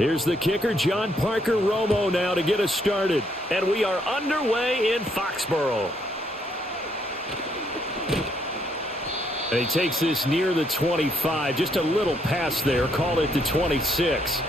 Here's the kicker, John Parker Romo, now to get us started. And we are underway in Foxborough. And he takes this near the 25, just a little pass there, call it the 26.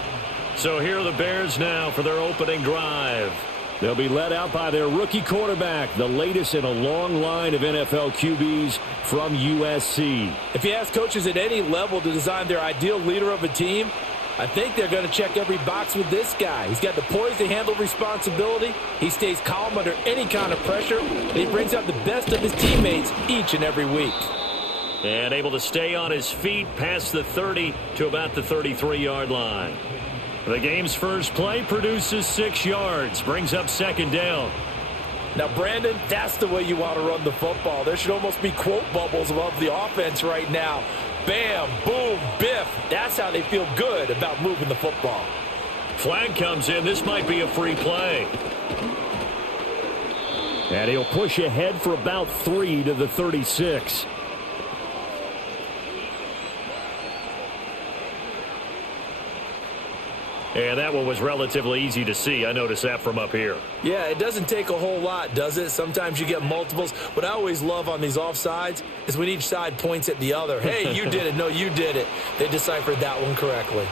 So here are the Bears now for their opening drive. They'll be led out by their rookie quarterback, the latest in a long line of NFL QBs from USC. If you ask coaches at any level to design their ideal leader of a team, I think they're going to check every box with this guy. He's got the poise to handle responsibility. He stays calm under any kind of pressure. And he brings out the best of his teammates each and every week. And able to stay on his feet past the 30 to about the 33-yard line. The game's first play produces 6 yards, brings up second down. Now, Brandon, that's the way you want to run the football. There should almost be quote bubbles above the offense right now. Bam, boom, biff. That's how they feel good about moving the football. Flag comes in. This might be a free play. And he'll push ahead for about 3 to the 36. And that one was relatively easy to see. I noticed that from up here. Yeah, it doesn't take a whole lot, does it? Sometimes you get multiples. What I always love on these offsides is when each side points at the other. Hey, you did it. No, you did it. They deciphered that one correctly.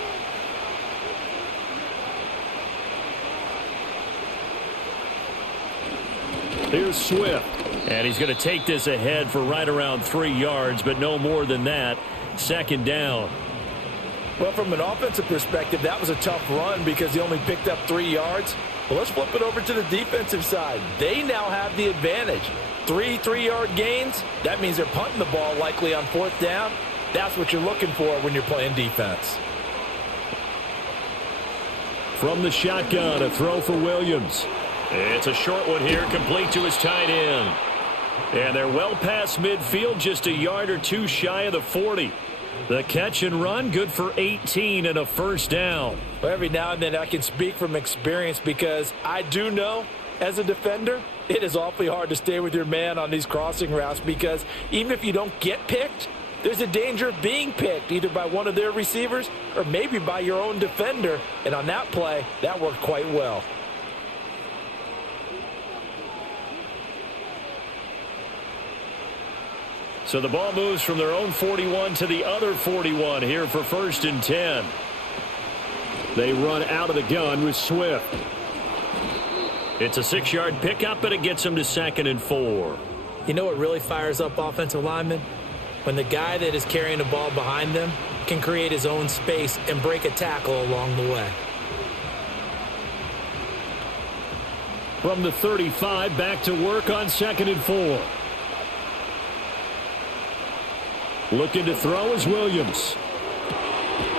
Here's Swift. And he's going to take this ahead for right around 3 yards, but no more than that. Second down. Well, from an offensive perspective, that was a tough run because he only picked up 3 yards. Well, let's flip it over to the defensive side. They now have the advantage. 3 3-yard gains. That means they're punting the ball likely on 4th down. That's what you're looking for when you're playing defense. From the shotgun, a throw for Williams. It's a short one here, complete to his tight end. And they're well past midfield, just a yard or two shy of the 40. The catch and run, good for 18 and a first down. Well, every now and then I can speak from experience because I do know, as a defender, it is awfully hard to stay with your man on these crossing routes because even if you don't get picked, there's a danger of being picked either by one of their receivers or maybe by your own defender. And on that play, that worked quite well. So the ball moves from their own 41 to the other 41 here for 1st and 10. They run out of the gun with Swift. It's a 6-yard pickup, but it gets them to 2nd and 4. You know what really fires up offensive linemen? When the guy that is carrying the ball behind them can create his own space and break a tackle along the way. From the 35, back to work on 2nd and 4. Looking to throw is Williams.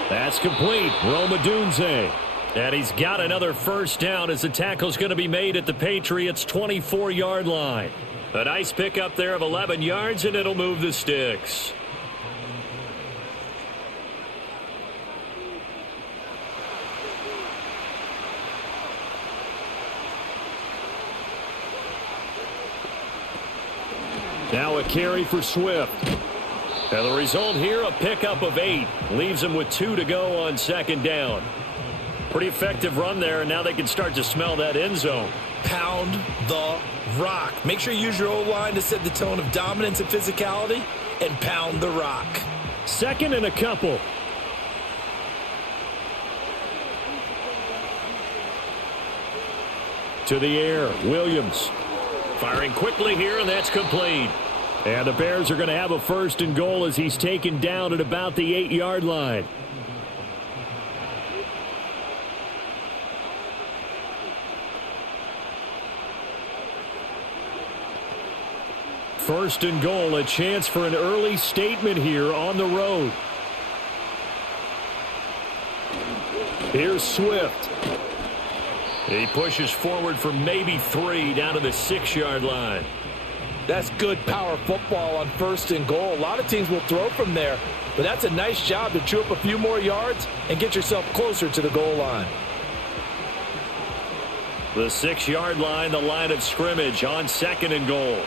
That's complete. Roma Dunze. And he's got another first down as the tackle's going to be made at the Patriots' 24-yard line. A nice pickup there of 11 yards, and it'll move the sticks. Now a carry for Swift. And the result here, a pickup of 8. Leaves them with 2 to go on 2nd down. Pretty effective run there, and now they can start to smell that end zone. Pound the rock. Make sure you use your O-line to set the tone of dominance and physicality, and pound the rock. 2nd and a couple. To the air, Williams. Firing quickly here, and that's complete. And the Bears are going to have a 1st and goal as he's taken down at about the 8-yard line. First and goal, a chance for an early statement here on the road. Here's Swift. He pushes forward for maybe 3 down to the 6-yard line. That's good power football on 1st and goal. A lot of teams will throw from there, but that's a nice job to chew up a few more yards and get yourself closer to the goal line. The 6-yard line, the line of scrimmage on 2nd and goal.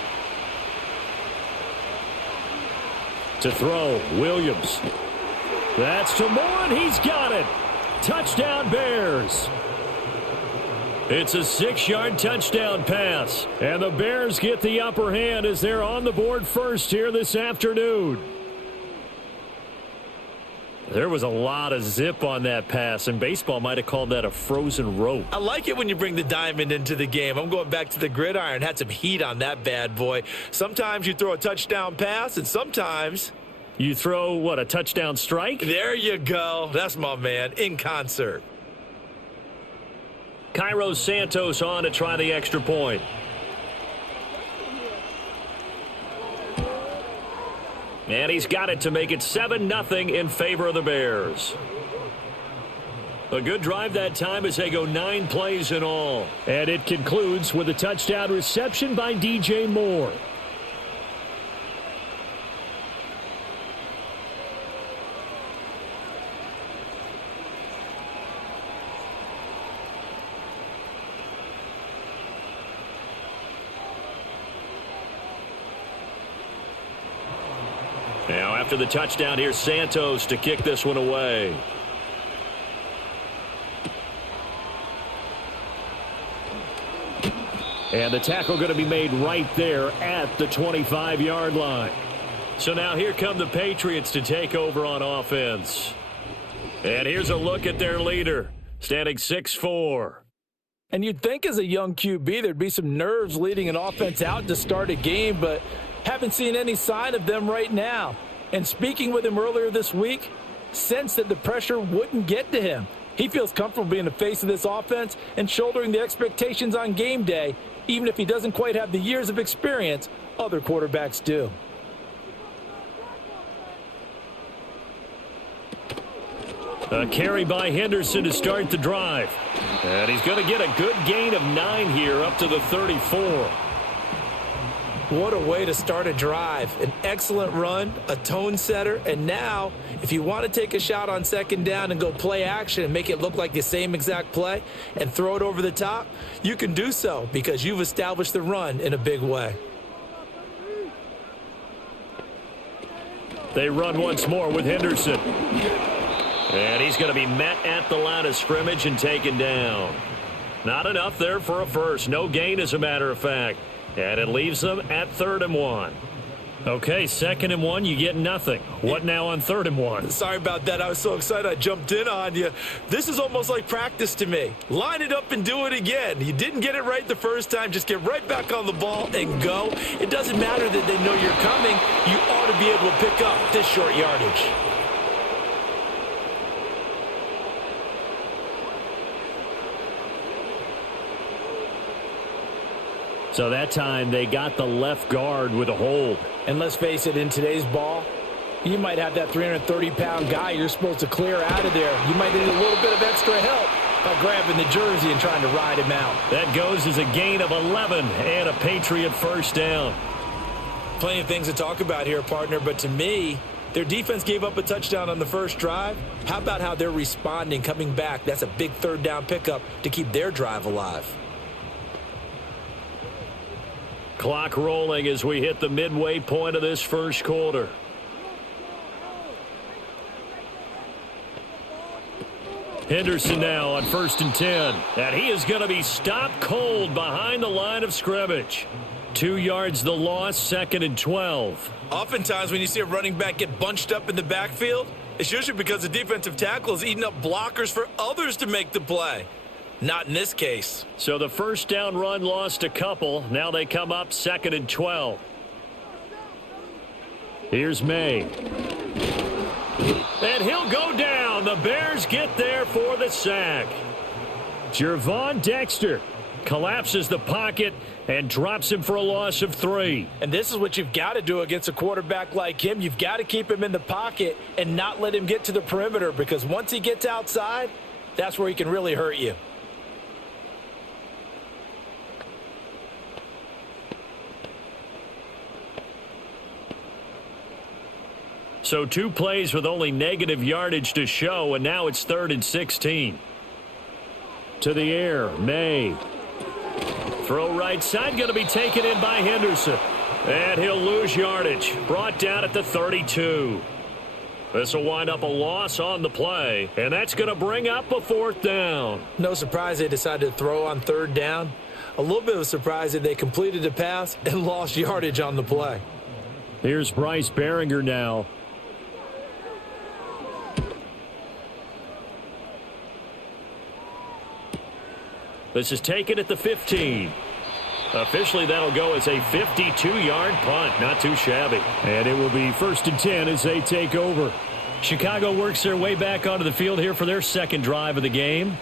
To throw, Williams. That's to Moore, and he's got it. Touchdown, Bears. It's a 6-yard touchdown pass. And the Bears get the upper hand as they're on the board first here this afternoon. There was a lot of zip on that pass, and baseball might have called that a frozen rope. I like it when you bring the diamond into the game. I'm going back to the gridiron. Had some heat on that bad boy. Sometimes you throw a touchdown pass, and sometimes you throw, what, a touchdown strike? There you go. That's my man, in concert. Cairo Santos on to try the extra point. And he's got it to make it 7-0 in favor of the Bears. A good drive that time as they go 9 plays in all. And it concludes with a touchdown reception by DJ Moore. Now after the touchdown, here's Santos to kick this one away. And the tackle going to be made right there at the 25-yard line. So now here come the Patriots to take over on offense. And here's a look at their leader, standing 6'4". And you'd think as a young QB there'd be some nerves leading an offense out to start a game, but haven't seen any sign of them right now. And speaking with him earlier this week, sensed that the pressure wouldn't get to him. He feels comfortable being the face of this offense and shouldering the expectations on game day, even if he doesn't quite have the years of experience other quarterbacks do. A carry by Henderson to start the drive. And he's going to get a good gain of 9 here up to the 34. What a way to start a drive. An excellent run, a tone setter, and now if you want to take a shot on second down and go play action and make it look like the same exact play and throw it over the top, you can do so because you've established the run in a big way. They run once more with Henderson. And he's going to be met at the line of scrimmage and taken down. Not enough there for a first. No gain, as a matter of fact. And it leaves them at 3rd and 1. Okay, 2nd and 1, you get nothing. What now on 3rd and 1? Sorry about that. I was so excited I jumped in on you. This is almost like practice to me. Line it up and do it again. You didn't get it right the first time. Just get right back on the ball and go. It doesn't matter that they know you're coming. You ought to be able to pick up this short yardage. So that time they got the left guard with a hold. And let's face it, in today's ball, you might have that 330-pound guy you're supposed to clear out of there. You might need a little bit of extra help by grabbing the jersey and trying to ride him out. That goes as a gain of 11 and a Patriot first down. Plenty of things to talk about here, partner, but to me, their defense gave up a touchdown on the first drive. How about how they're responding, coming back? That's a big 3rd down pickup to keep their drive alive. Clock rolling as we hit the midway point of this first quarter. Henderson now on 1st and 10. And he is going to be stopped cold behind the line of scrimmage. 2 yards the loss, 2nd and 12. Oftentimes when you see a running back get bunched up in the backfield, it's usually because the defensive tackle is eating up blockers for others to make the play. Not in this case. So the first down run lost a couple. Now they come up 2nd and 12. Here's Maye. And he'll go down. The Bears get there for the sack. Gervon Dexter collapses the pocket and drops him for a loss of 3. And this is what you've got to do against a quarterback like him. You've got to keep him in the pocket and not let him get to the perimeter, because once he gets outside, that's where he can really hurt you. So 2 plays with only negative yardage to show, and now it's 3rd and 16. To the air, Maye. Throw right side, going to be taken in by Henderson. And he'll lose yardage. Brought down at the 32. This will wind up a loss on the play, and that's going to bring up a 4th down. No surprise they decided to throw on 3rd down. A little bit of a surprise that they completed the pass and lost yardage on the play. Here's Bryce Behringer now. This is taken at the 15. Officially, that'll go as a 52-yard punt. Not too shabby. And it will be 1st and 10 as they take over. Chicago works their way back onto the field here for their 2nd drive of the game.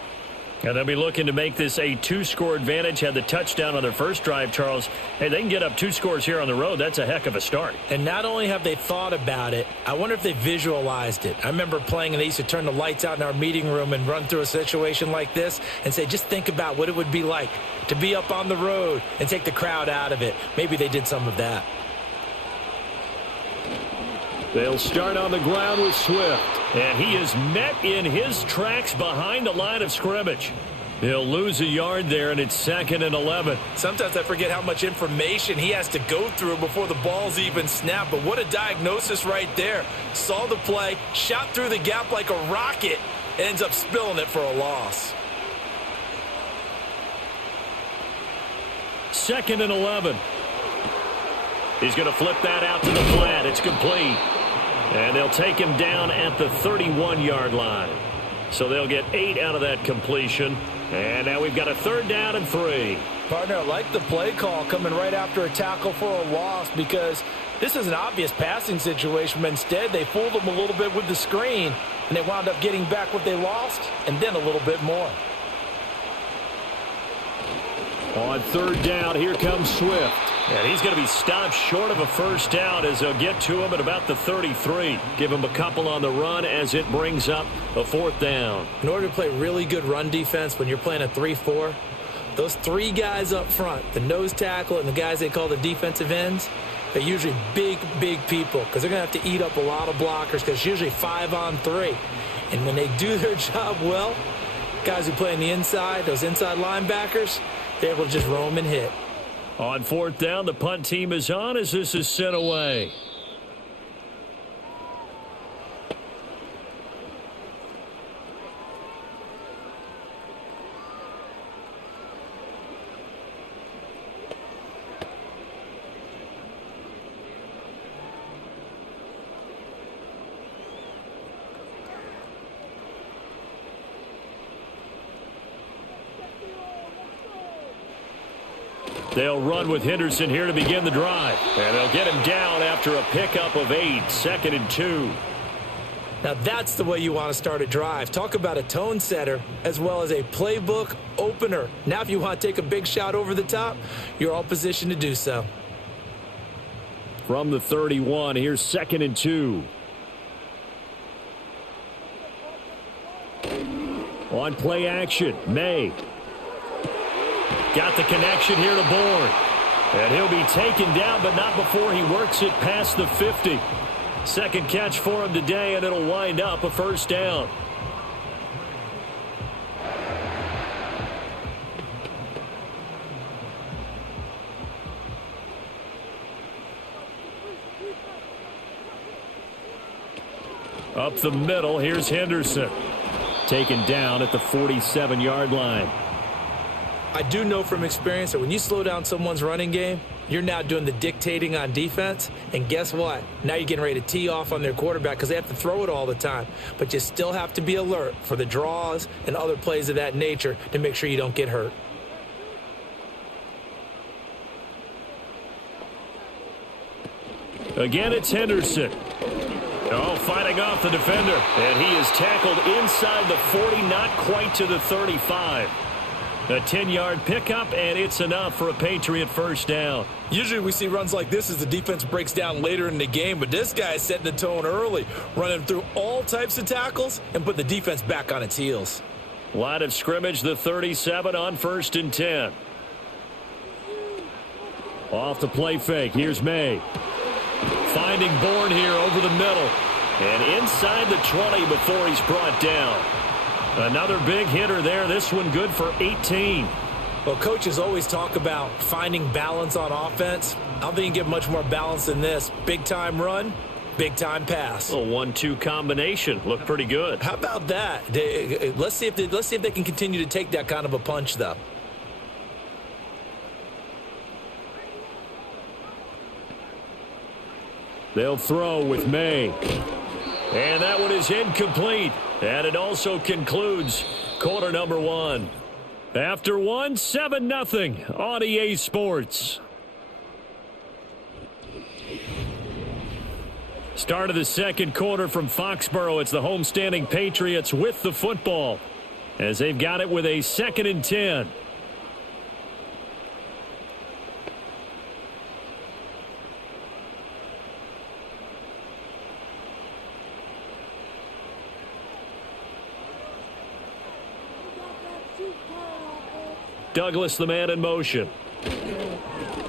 And they'll be looking to make this a 2-score advantage. Had the touchdown on their first drive, Charles. Hey, they can get up 2 scores here on the road. That's a heck of a start. And not only have they thought about it, I wonder if they visualized it. I remember playing and they used to turn the lights out in our meeting room and run through a situation like this and say, just think about what it would be like to be up on the road and take the crowd out of it. Maybe they did some of that. They'll start on the ground with Swift. And he is met in his tracks behind the line of scrimmage. He'll lose a yard there, and it's 2nd and 11. Sometimes I forget how much information he has to go through before the ball's even snapped. But what a diagnosis right there. Saw the play, shot through the gap like a rocket, and ends up spilling it for a loss. 2nd and 11. He's going to flip that out to the flat. It's complete. And they'll take him down at the 31-yard line. So they'll get 8 out of that completion. And now we've got a 3rd down and 3. Partner, I like the play call coming right after a tackle for a loss because this is an obvious passing situation, but instead they fooled them a little bit with the screen, and they wound up getting back what they lost and then a little bit more. On 3rd down, here comes Swift. And he's going to be stopped short of a 1st down as they'll get to him at about the 33. Give him a couple on the run as it brings up a 4th down. In order to play really good run defense when you're playing a 3-4, those 3 guys up front, the nose tackle and the guys they call the defensive ends, they're usually big, big people because they're going to have to eat up a lot of blockers because it's usually 5 on 3. And when they do their job well, guys who play on the inside, those inside linebackers, they're able to just roam and hit. On 4th down, the punt team is on as this is sent away. They'll run with Henderson here to begin the drive. And they'll get him down after a pickup of 8, 2nd and 2. Now that's the way you want to start a drive. Talk about a tone setter as well as a playbook opener. Now if you want to take a big shot over the top, you're all positioned to do so. From the 31, here's 2nd and 2. On play action, Maye. Got the connection here to Bourne. And he'll be taken down, but not before he works it past the 50. 2nd catch for him today, and it'll wind up a 1st down. Up the middle, here's Henderson. Taken down at the 47-yard line. I do know from experience that when you slow down someone's running game, you're now doing the dictating on defense. And guess what? Now you're getting ready to tee off on their quarterback because they have to throw it all the time. But you still have to be alert for the draws and other plays of that nature to make sure you don't get hurt. Again, it's Henderson. Oh, fighting off the defender. And he is tackled inside the 40, not quite to the 35. A 10-yard pickup, and it's enough for a Patriot 1st down. Usually we see runs like this as the defense breaks down later in the game, but this guy is setting the tone early, running through all types of tackles and put the defense back on its heels. Line of scrimmage, the 37 on 1st and 10. Off the play fake, here's Maye. Finding Bourne here over the middle. And inside the 20 before he's brought down. Another big hitter there. This one good for 18. Well, coaches always talk about finding balance on offense. I don't think you can get much more balance than this. Big-time run, Big time pass. A 1-2 combination. Looked pretty good. How about that? Let's see if they can continue to take that kind of a punch, though. They'll throw with Maye. And that one is incomplete. And it also concludes quarter number one. After one, 7-0 on EA Sports. Start of the second quarter from Foxborough. It's the homestanding Patriots with the football as they've got it with a 2nd and 10. Douglas, the man in motion.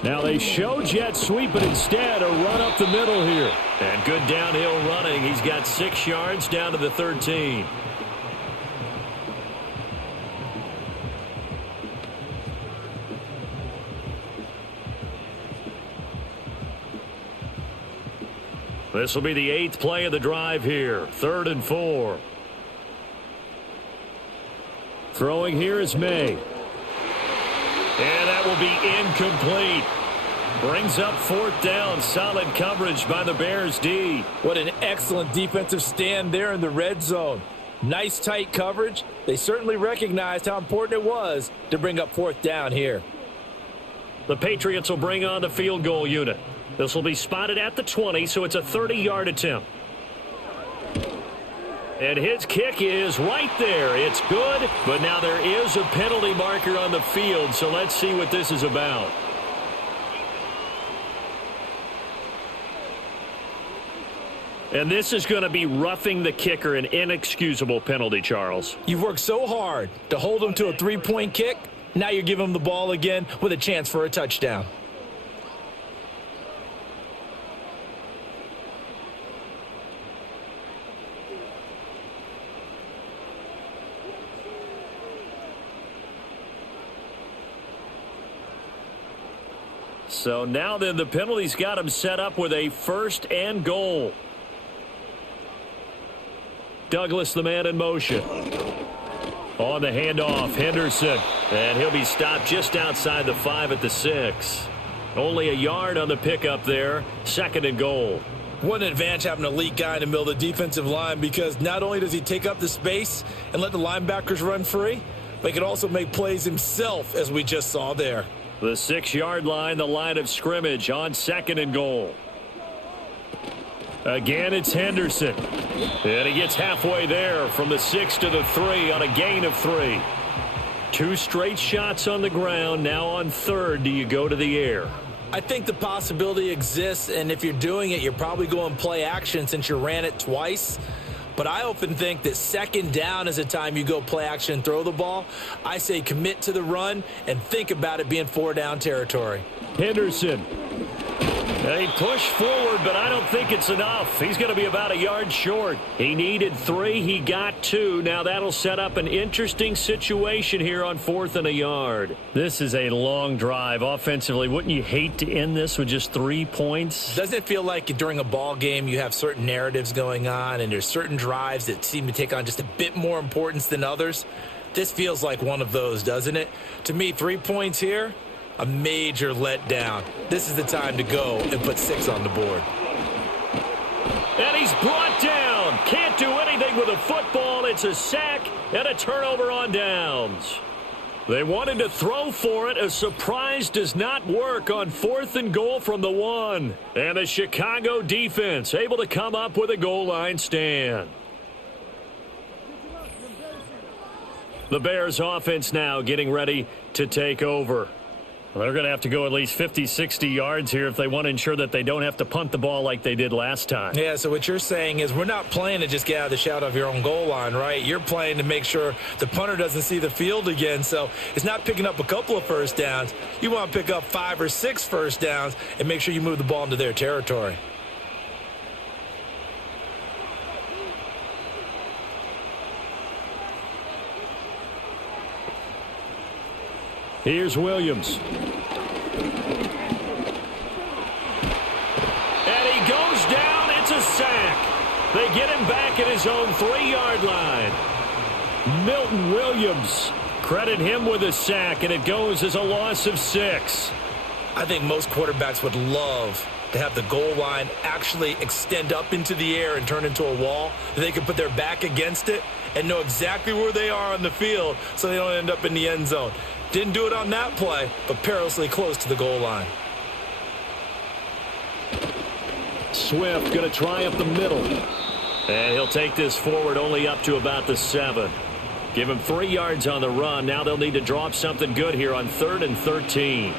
Now they show jet sweep, but instead a run up the middle here. And good downhill running. He's got 6 yards down to the 13. This will be the 8th play of the drive here. 3rd and 4. Throwing here is Maye. And that will be incomplete. Brings up 4th down. Solid coverage by the Bears D. What an excellent defensive stand there in the red zone. Nice tight coverage. They certainly recognized how important it was to bring up 4th down here. The Patriots will bring on the field goal unit. This will be spotted at the 20, so it's a 30-yard attempt. And his kick is right there. It's good, but now there is a penalty marker on the field, so let's see what this is about. And this is going to be roughing the kicker, an inexcusable penalty, Charles. You've worked so hard to hold him to a 3-point kick. Now you're giving him the ball again with a chance for a touchdown. So now then the penalty's got him set up with a 1st and goal. Douglas, the man in motion. On the handoff, Henderson. And he'll be stopped just outside the 5 at the 6. Only a yard on the pickup there. 2nd and goal. What an advantage having an elite guy in the middle of the defensive line, because not only does he take up the space and let the linebackers run free, but he can also make plays himself, as we just saw there. The 6-yard line, the line of scrimmage on 2nd and goal. Again, it's Henderson. And he gets halfway there from the 6 to the 3 on a gain of 3. 2 straight shots on the ground. Now on 3rd, do you go to the air? I think the possibility exists, and if you're doing it, you're probably going play action since you ran it twice. But I often think that 2nd down is a time you go play action and throw the ball. I say commit to the run and think about it being 4-down territory. Henderson. They push forward, but I don't think it's enough. He's going to be about a yard short. He needed 3. He got 2. Now that'll set up an interesting situation here on 4th and a yard. This is a long drive offensively. Wouldn't you hate to end this with just 3 points? Doesn't it feel like during a ball game you have certain narratives going on and there's certain drives that seem to take on just a bit more importance than others? This feels like one of those, doesn't it? To me, 3 points here, a major letdown. This is the time to go and put 6 on the board. And he's brought down. Can't do anything with a football. It's a sack and a turnover on downs. They wanted to throw for it. A surprise does not work on 4th and goal from the 1. And the Chicago defense able to come up with a goal line stand. The Bears offense now getting ready to take over. Well, they're going to have to go at least 50, 60 yards here if they want to ensure that they don't have to punt the ball like they did last time. Yeah, so what you're saying is we're not playing to just get out of the shout of your own goal line, right? You're playing to make sure the punter doesn't see the field again. So it's not picking up a couple of first downs. You want to pick up 5 or 6 first downs and make sure you move the ball into their territory. Here's Williams. And he goes down. It's a They get him back at his own 3-yard line. Milton Williams, credit him with a sack, and it goes as a loss of 6. I think most quarterbacks would love to have the goal line actually extend up into the air and turn into a wall. They can put their back against it and know exactly where they are on the field so they don't end up in the end zone. Didn't do it on that play, but perilously close to the goal line. Swift going to try up the middle. And he'll take this forward only up to about the 7. Give him 3 yards on the run. Now they'll need to drop something good here on 3rd and 13.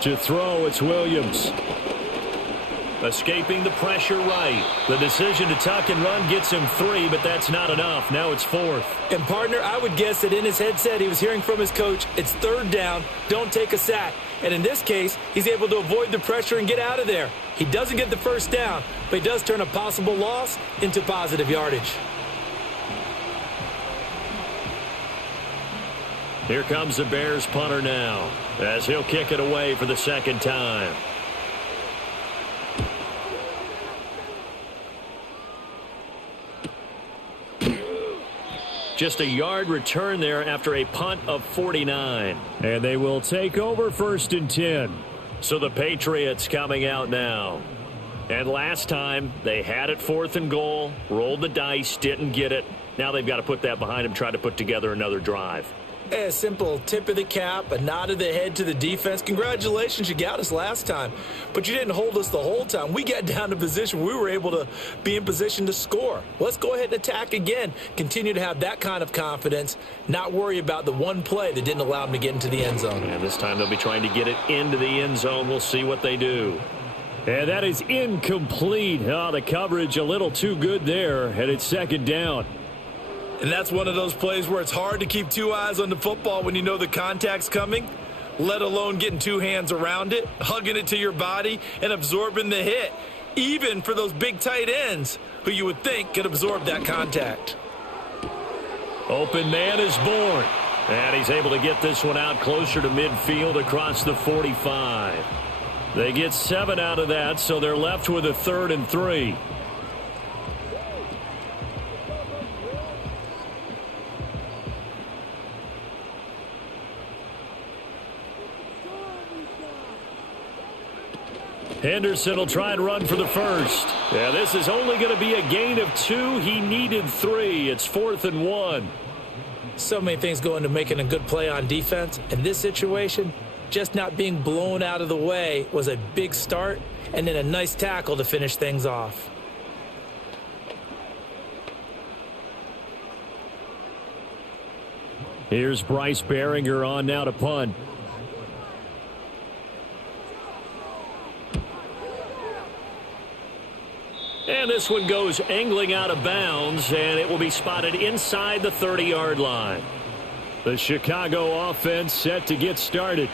To throw, it's Williams. Escaping the pressure right. The decision to tuck and run gets him 3, but that's not enough. Now it's 4th. And, partner, I would guess that in his headset he was hearing from his coach, it's 3rd down, don't take a sack. And in this case, he's able to avoid the pressure and get out of there. He doesn't get the 1st down, but he does turn a possible loss into positive yardage. Here comes the Bears punter now, as he'll kick it away for the 2nd time. Just a yard return there after a punt of 49. And they will take over 1st and 10. So the Patriots coming out now. And last time they had it 4th and goal, rolled the dice, didn't get it. Now they've got to put that behind them, try to put together another drive. A simple tip of the cap, a nod of the head to the defense. Congratulations, you got us last time. But you didn't hold us the whole time. We got down to position. We were able to be in position to score. Let's go ahead and attack again. Continue to have that kind of confidence. Not worry about the one play that didn't allow them to get into the end zone. And this time they'll be trying to get it into the end zone. We'll see what they do. And that is incomplete. The coverage a little too good there. And it's 2nd down. And that's one of those plays where it's hard to keep 2 eyes on the football when you know the contact's coming, let alone getting 2 hands around it, hugging it to your body, and absorbing the hit, even for those big tight ends who you would think could absorb that contact. Open man is born. And he's able to get this one out closer to midfield across the 45. They get 7 out of that, so they're left with a 3rd and 3. Henderson will try and run for the 1st. Yeah, this is only going to be a gain of 2. He needed 3. It's 4th and 1. So many things go into making a good play on defense. In this situation, just not being blown out of the way was a big start, and then a nice tackle to finish things off. Here's Bryce Behringer on now to punt. And this one goes angling out of bounds, and it will be spotted inside the 30-yard line. The Chicago offense set to get started.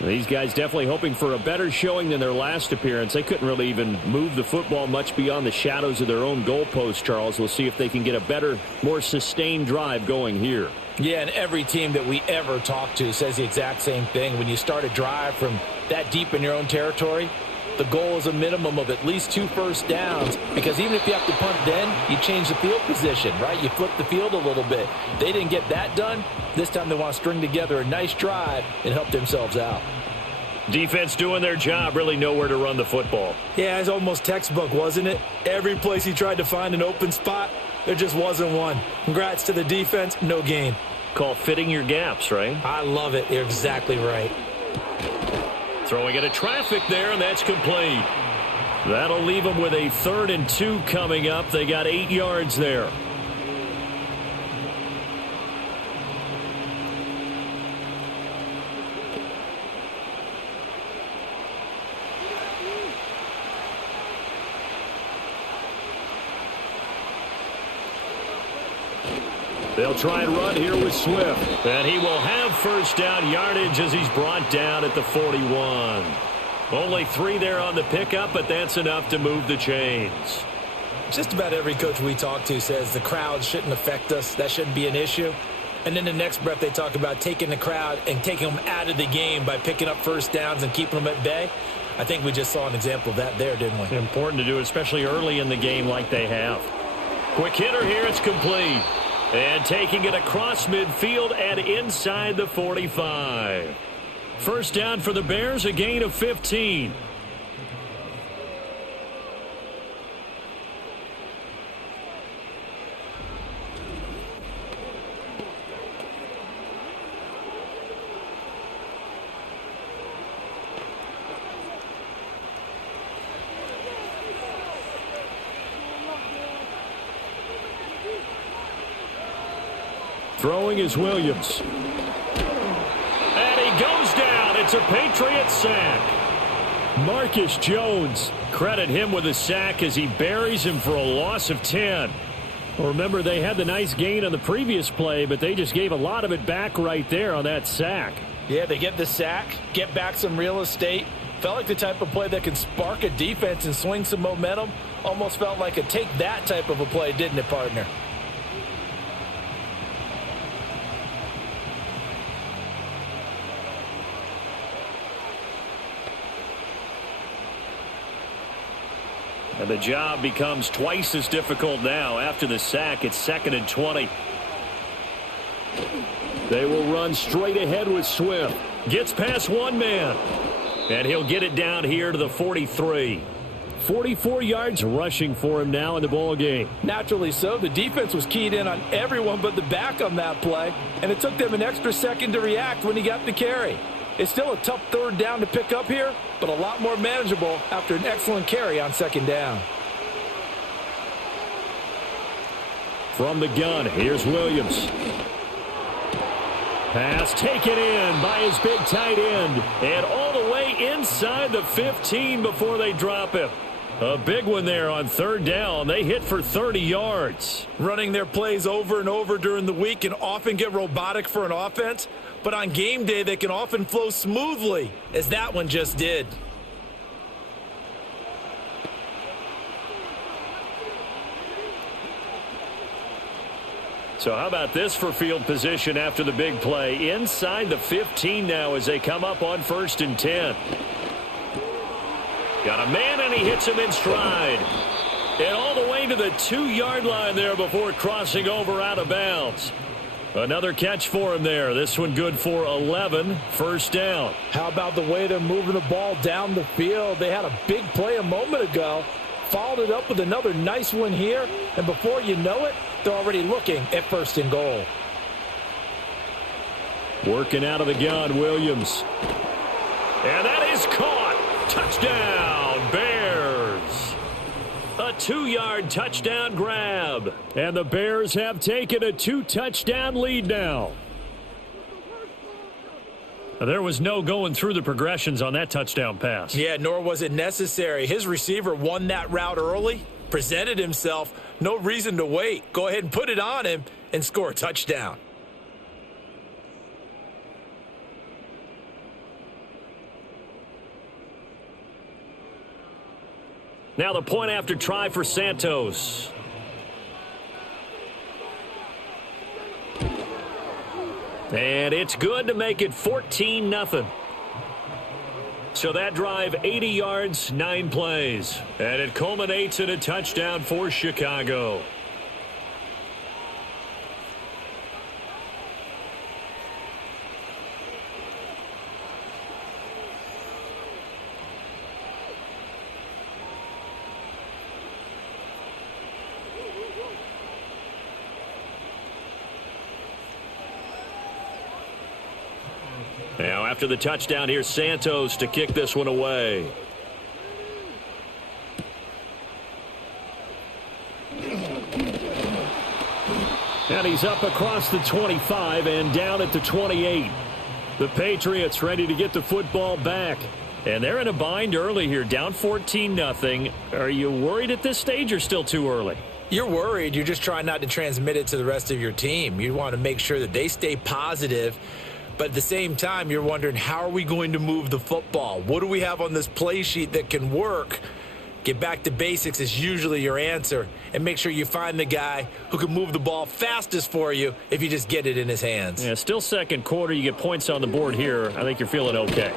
These guys definitely hoping for a better showing than their last appearance. They couldn't really even move the football much beyond the shadows of their own goalpost, Charles. We'll see if they can get a better, more sustained drive going here. Yeah, and every team that we ever talk to says the exact same thing. When you start a drive from that deep in your own territory, the goal is a minimum of at least 2 first downs, because even if you have to punt then, you change the field position, right? You flip the field a little bit. They didn't get that done. This time they want to string together a nice drive and help themselves out. Defense doing their job, really know where to run the football. Yeah, it's almost textbook, wasn't it? Every place he tried to find an open spot, there just wasn't one. Congrats to the defense, no gain. Called fitting your gaps, right? I love it. You're exactly right. Throwing into traffic there, and that's complete. That'll leave them with a 3rd and 2 coming up. They got 8 yards there. They'll try and run here with Swift. And he will have first down yardage as he's brought down at the 41. Only 3 there on the pickup, but that's enough to move the chains. Just about every coach we talk to says the crowd shouldn't affect us. That shouldn't be an issue. And then the next breath they talk about taking the crowd and taking them out of the game by picking up first downs and keeping them at bay. I think we just saw an example of that there, didn't we? Important to do, especially early in the game like they have. Quick hitter here. It's complete. And taking it across midfield and inside the 45. First down for the Bears, a gain of 15. Throwing is Williams. And he goes down. It's a Patriot sack. Marcus Jones, credit him with a sack as he buries him for a loss of 10. Well, remember, they had the nice gain on the previous play, but they just gave a lot of it back right there on that sack. Yeah, they get the sack, get back some real estate. Felt like the type of play that can spark a defense and swing some momentum. Almost felt like a take that type of a play, didn't it, partner? And the job becomes twice as difficult now. After the sack, it's 2nd and 20. They will run straight ahead with Swift. Gets past one man. And he'll get it down here to the 43. 44 yards rushing for him now in the ball game. Naturally so. The defense was keyed in on everyone but the back on that play. And it took them an extra second to react when he got the carry. It's still a tough third down to pick up here, but a lot more manageable after an excellent carry on 2nd down. From the gun, here's Williams. Pass taken in by his big tight end. And all the way inside the 15 before they drop him. A big one there on 3rd down. They hit for 30 yards. Running their plays over and over during the week can often get robotic for an offense, but on game day they can often flow smoothly, as that one just did. So how about this for field position after the big play? Inside the 15 now as they come up on 1st and 10. Got a man, and he hits him in stride. And all the way to the 2-yard line there before crossing over out of bounds. Another catch for him there. This one good for 11. First down. How about the way they're moving the ball down the field? They had a big play a moment ago. Followed it up with another nice one here. And before you know it, they're already looking at 1st and goal. Working out of the gun, Williams. And that is caught. Touchdown, Bears. A 2-yard touchdown grab. And the Bears have taken a 2-touchdown lead now. There was no going through the progressions on that touchdown pass. Yeah, nor was it necessary. His receiver won that route early, presented himself. No reason to wait. Go ahead and put it on him and score a touchdown. Now the point after try for Santos. And it's good to make it 14-0. So that drive, 80 yards, 9 plays. And it culminates in a touchdown for Chicago. Now after the touchdown, here's Santos to kick this one away. And he's up across the 25 and down at the 28. The Patriots ready to get the football back. And they're in a bind early here, down 14-0. Are you worried at this stage or still too early? You're worried. You're just trying not to transmit it to the rest of your team. You want to make sure that they stay positive. But at the same time, you're wondering, how are we going to move the football? What do we have on this play sheet that can work Get back to basics is usually your answer, and make sure you find the guy who can move the ball fastest for you if you just get it in his hands. Yeah, still second quarter. You get points on the board here. I think you're feeling okay.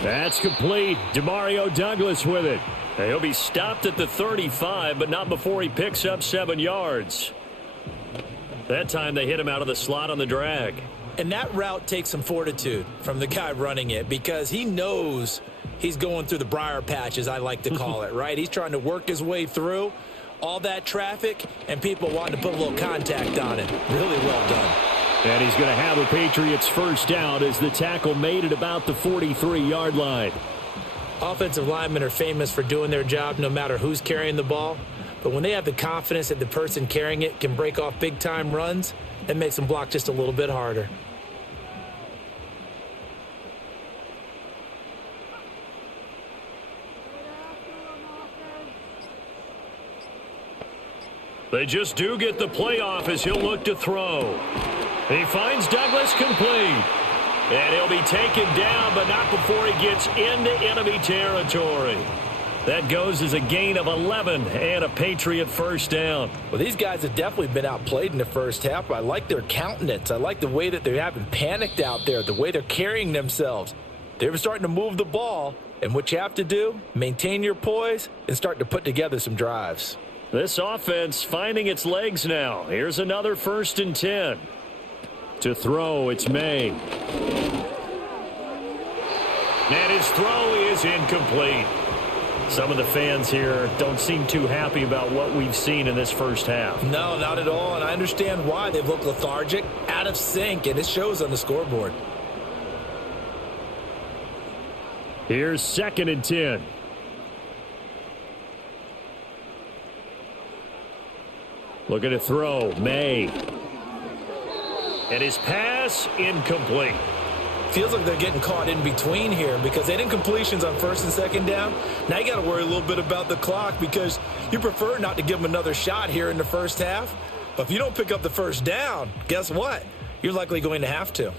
That's complete. Demario Douglas with it. And he'll be stopped at the 35, but not before he picks up 7 yards. That time they hit him out of the slot on the drag. And that route takes some fortitude from the guy running it because he knows he's going through the briar patch, as I like to call it, right? He's trying to work his way through all that traffic, and people wanting to put a little contact on it. Really well done. And he's going to have a Patriots first down as the tackle made it about the 43-yard line. Offensive linemen are famous for doing their job no matter who's carrying the ball. But when they have the confidence that the person carrying it can break off big-time runs, it makes them block just a little bit harder. They just do get the playoff as he'll look to throw. He finds Douglas complete. And he'll be taken down, but not before he gets into enemy territory. That goes as a gain of 11 and a Patriot first down. Well, these guys have definitely been outplayed in the first half. I like their countenance. I like the way that they haven't panicked out there, the way they're carrying themselves. They're starting to move the ball, and what you have to do, maintain your poise and start to put together some drives. This offense finding its legs now. Here's another 1st and 10. To throw, it's Maye. And his throw is incomplete. Some of the fans here don't seem too happy about what we've seen in this first half. No, not at all, and I understand why. They've looked lethargic, out of sync, and it shows on the scoreboard. Here's 2nd and 10. Looking to throw, Maye. And his pass, incomplete. Feels like they're getting caught in between here because they had incompletions on 1st and 2nd down. Now you got to worry a little bit about the clock because you prefer not to give them another shot here in the first half. But if you don't pick up the first down, guess what? You're likely going to have to.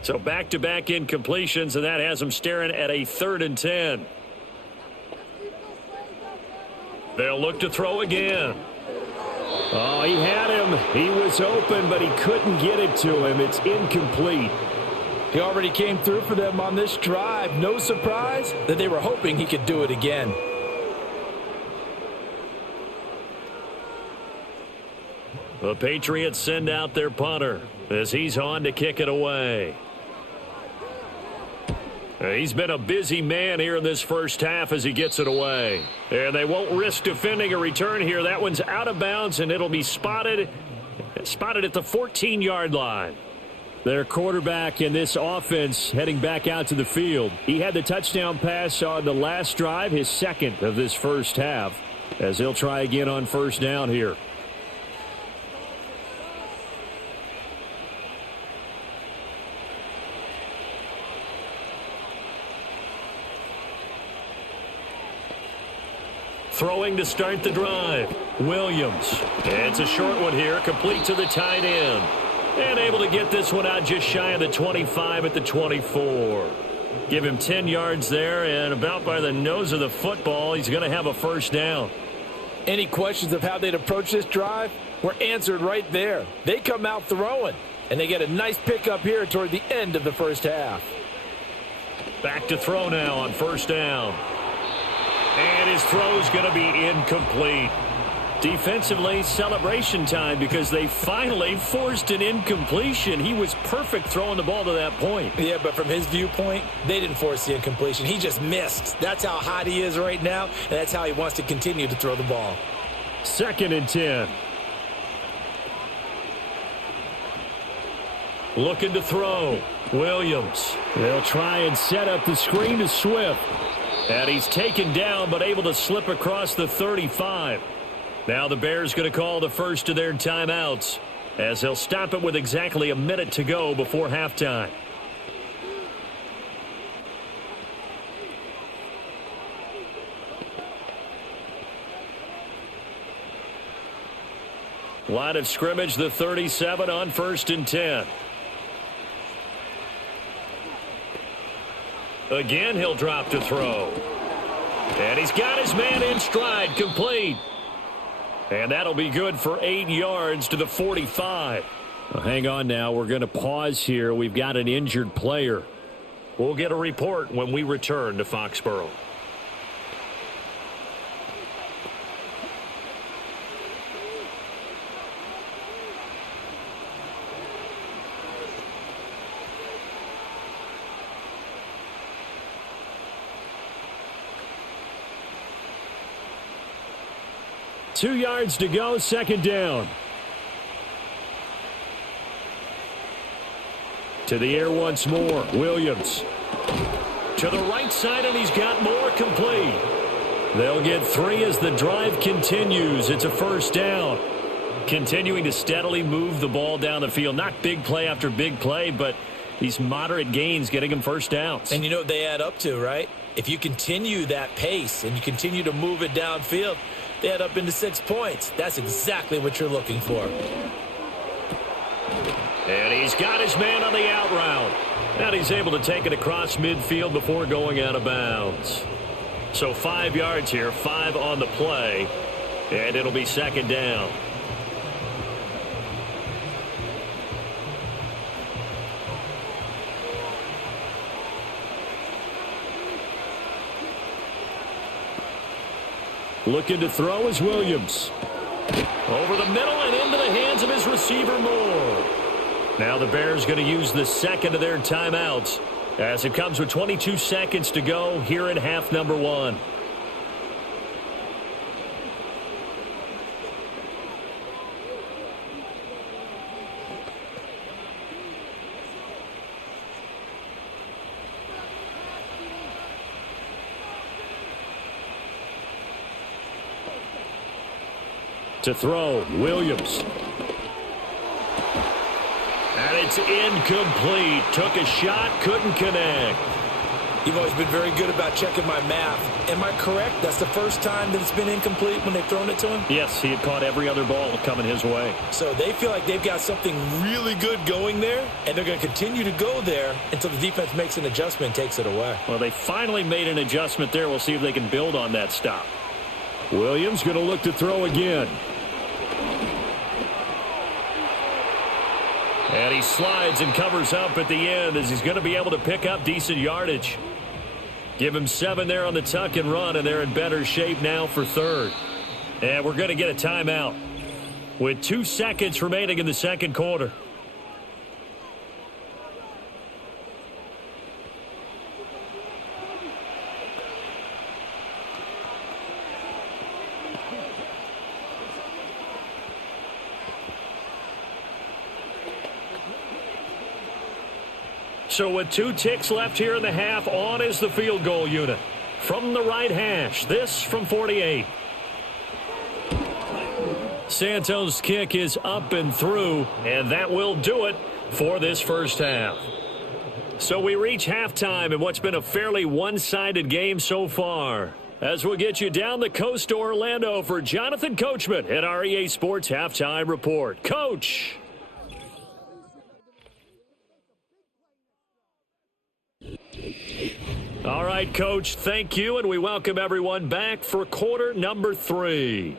So back-to-back incompletions, and that has them staring at a 3rd and 10. They'll look to throw again. Oh, he had him. He was open, but he couldn't get it to him. It's incomplete. He already came through for them on this drive. No surprise that they were hoping he could do it again. The Patriots send out their punter as he's on to kick it away. He's been a busy man here in this first half as he gets it away. And they won't risk defending a return here. That one's out of bounds, and it'll be spotted at the 14-yard line. Their quarterback in this offense heading back out to the field. He had the touchdown pass on the last drive, his 2nd of this first half, as he'll try again on 1st down here. Throwing to start the drive, Williams. It's a short one here, complete to the tight end. And able to get this one out just shy of the 25 at the 24. Give him 10 yards there, and about by the nose of the football, he's going to have a first down. Any questions of how they'd approach this drive were answered right there. They come out throwing, and they get a nice pickup here toward the end of the first half. Back to throw now on 1st down. And his throw's going to be incomplete. Defensively, celebration time because they finally forced an incompletion. He was perfect throwing the ball to that point. Yeah, but from his viewpoint, they didn't force the incompletion. He just missed. That's how hot he is right now, and that's how he wants to continue to throw the ball. 2nd and 10. Looking to throw. Williams. They'll try and set up the screen to Swift. And he's taken down but able to slip across the 35. Now the Bears going to call the first of their timeouts as they'll stop it with exactly a minute to go before halftime. Line of scrimmage, the 37 on 1st and 10. Again, he'll drop to throw. And he's got his man in stride, complete. And that'll be good for 8 yards to the 45. Well, hang on now. We're going to pause here. We've got an injured player. We'll get a report when we return to Foxborough. Two yards to go, second down. To the air once more, Williams. To the right side, and he's got more, complete. They'll get 3 as the drive continues. It's a first down. Continuing to steadily move the ball down the field. Not big play after big play, but these moderate gains getting him first downs. And you know what they add up to, right? If you continue that pace and you continue to move it downfield, they add up into 6 points. That's exactly what you're looking for. And he's got his man on the out route. And he's able to take it across midfield before going out of bounds. So 5 yards here, 5 on the play. And it'll be second down. Looking to throw is Williams. Over the middle and into the hands of his receiver, Moore. Now the Bears going to use the second of their timeouts as it comes with 22 seconds to go here in half number 1. To throw, Williams. And it's incomplete. Took a shot, couldn't connect. You've always been very good about checking my math. Am I correct? That's the first time that it's been incomplete when they've thrown it to him? Yes, he had caught every other ball coming his way. So they feel like they've got something really good going there, and they're going to continue to go there until the defense makes an adjustment and takes it away. Well, they finally made an adjustment there. We'll see if they can build on that stop. Williams going to look to throw again. And he slides and covers up at the end as he's going to be able to pick up decent yardage. Give him 7 there on the tuck and run, and they're in better shape now for third. And we're going to get a timeout with 2 seconds remaining in the second quarter. So with 2 ticks left here in the half, on is the field goal unit. From the right hash, this from 48. Santos' kick is up and through, and that will do it for this first half. So we reach halftime in what's been a fairly one-sided game so far. As we'll get you down the coast to Orlando for Jonathan Coachman at our EA Sports Halftime Report. Coach! All right, Coach, thank you, and we welcome everyone back for quarter number 3.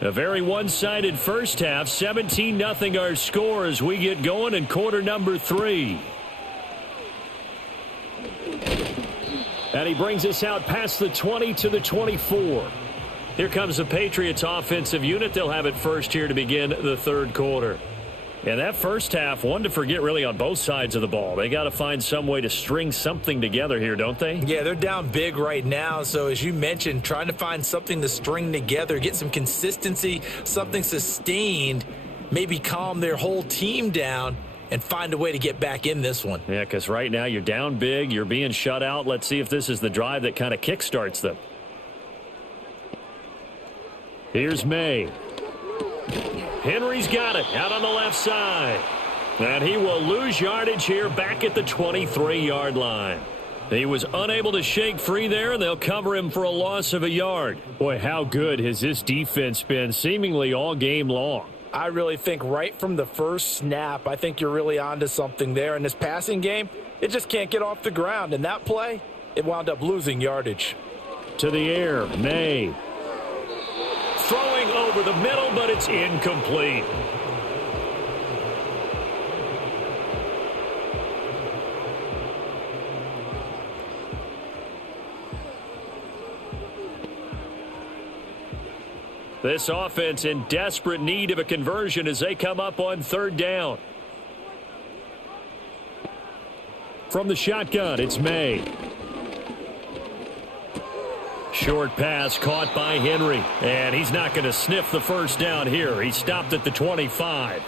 A very one-sided first half, 17-0 our score as we get going in quarter number 3. And he brings us out past the 20 to the 24. Here comes the Patriots offensive unit. They'll have it first here to begin the third quarter. And that first half, one to forget really on both sides of the ball. They got to find some way to string something together here, don't they? Yeah, they're down big right now. So as you mentioned, trying to find something to string together, get some consistency, something sustained, maybe calm their whole team down and find a way to get back in this one. Yeah, because right now you're down big, you're being shut out. Let's see if this is the drive that kind of kickstarts them. Here's Maye. Henry's got it out on the left side. And he will lose yardage here back at the 23-yard line. He was unable to shake free there, and they'll cover him for a loss of a yard. Boy, how good has this defense been seemingly all game long? I really think right from the first snap, I think you're really onto something there. In this passing game, it just can't get off the ground. And that play, it wound up losing yardage. To the air, Maye. Throwing over the middle, but it's incomplete. This offense in desperate need of a conversion as they come up on third down. From the shotgun, it's Maye. Short pass caught by Henry. And he's not going to sniff the first down here. He stopped at the 25.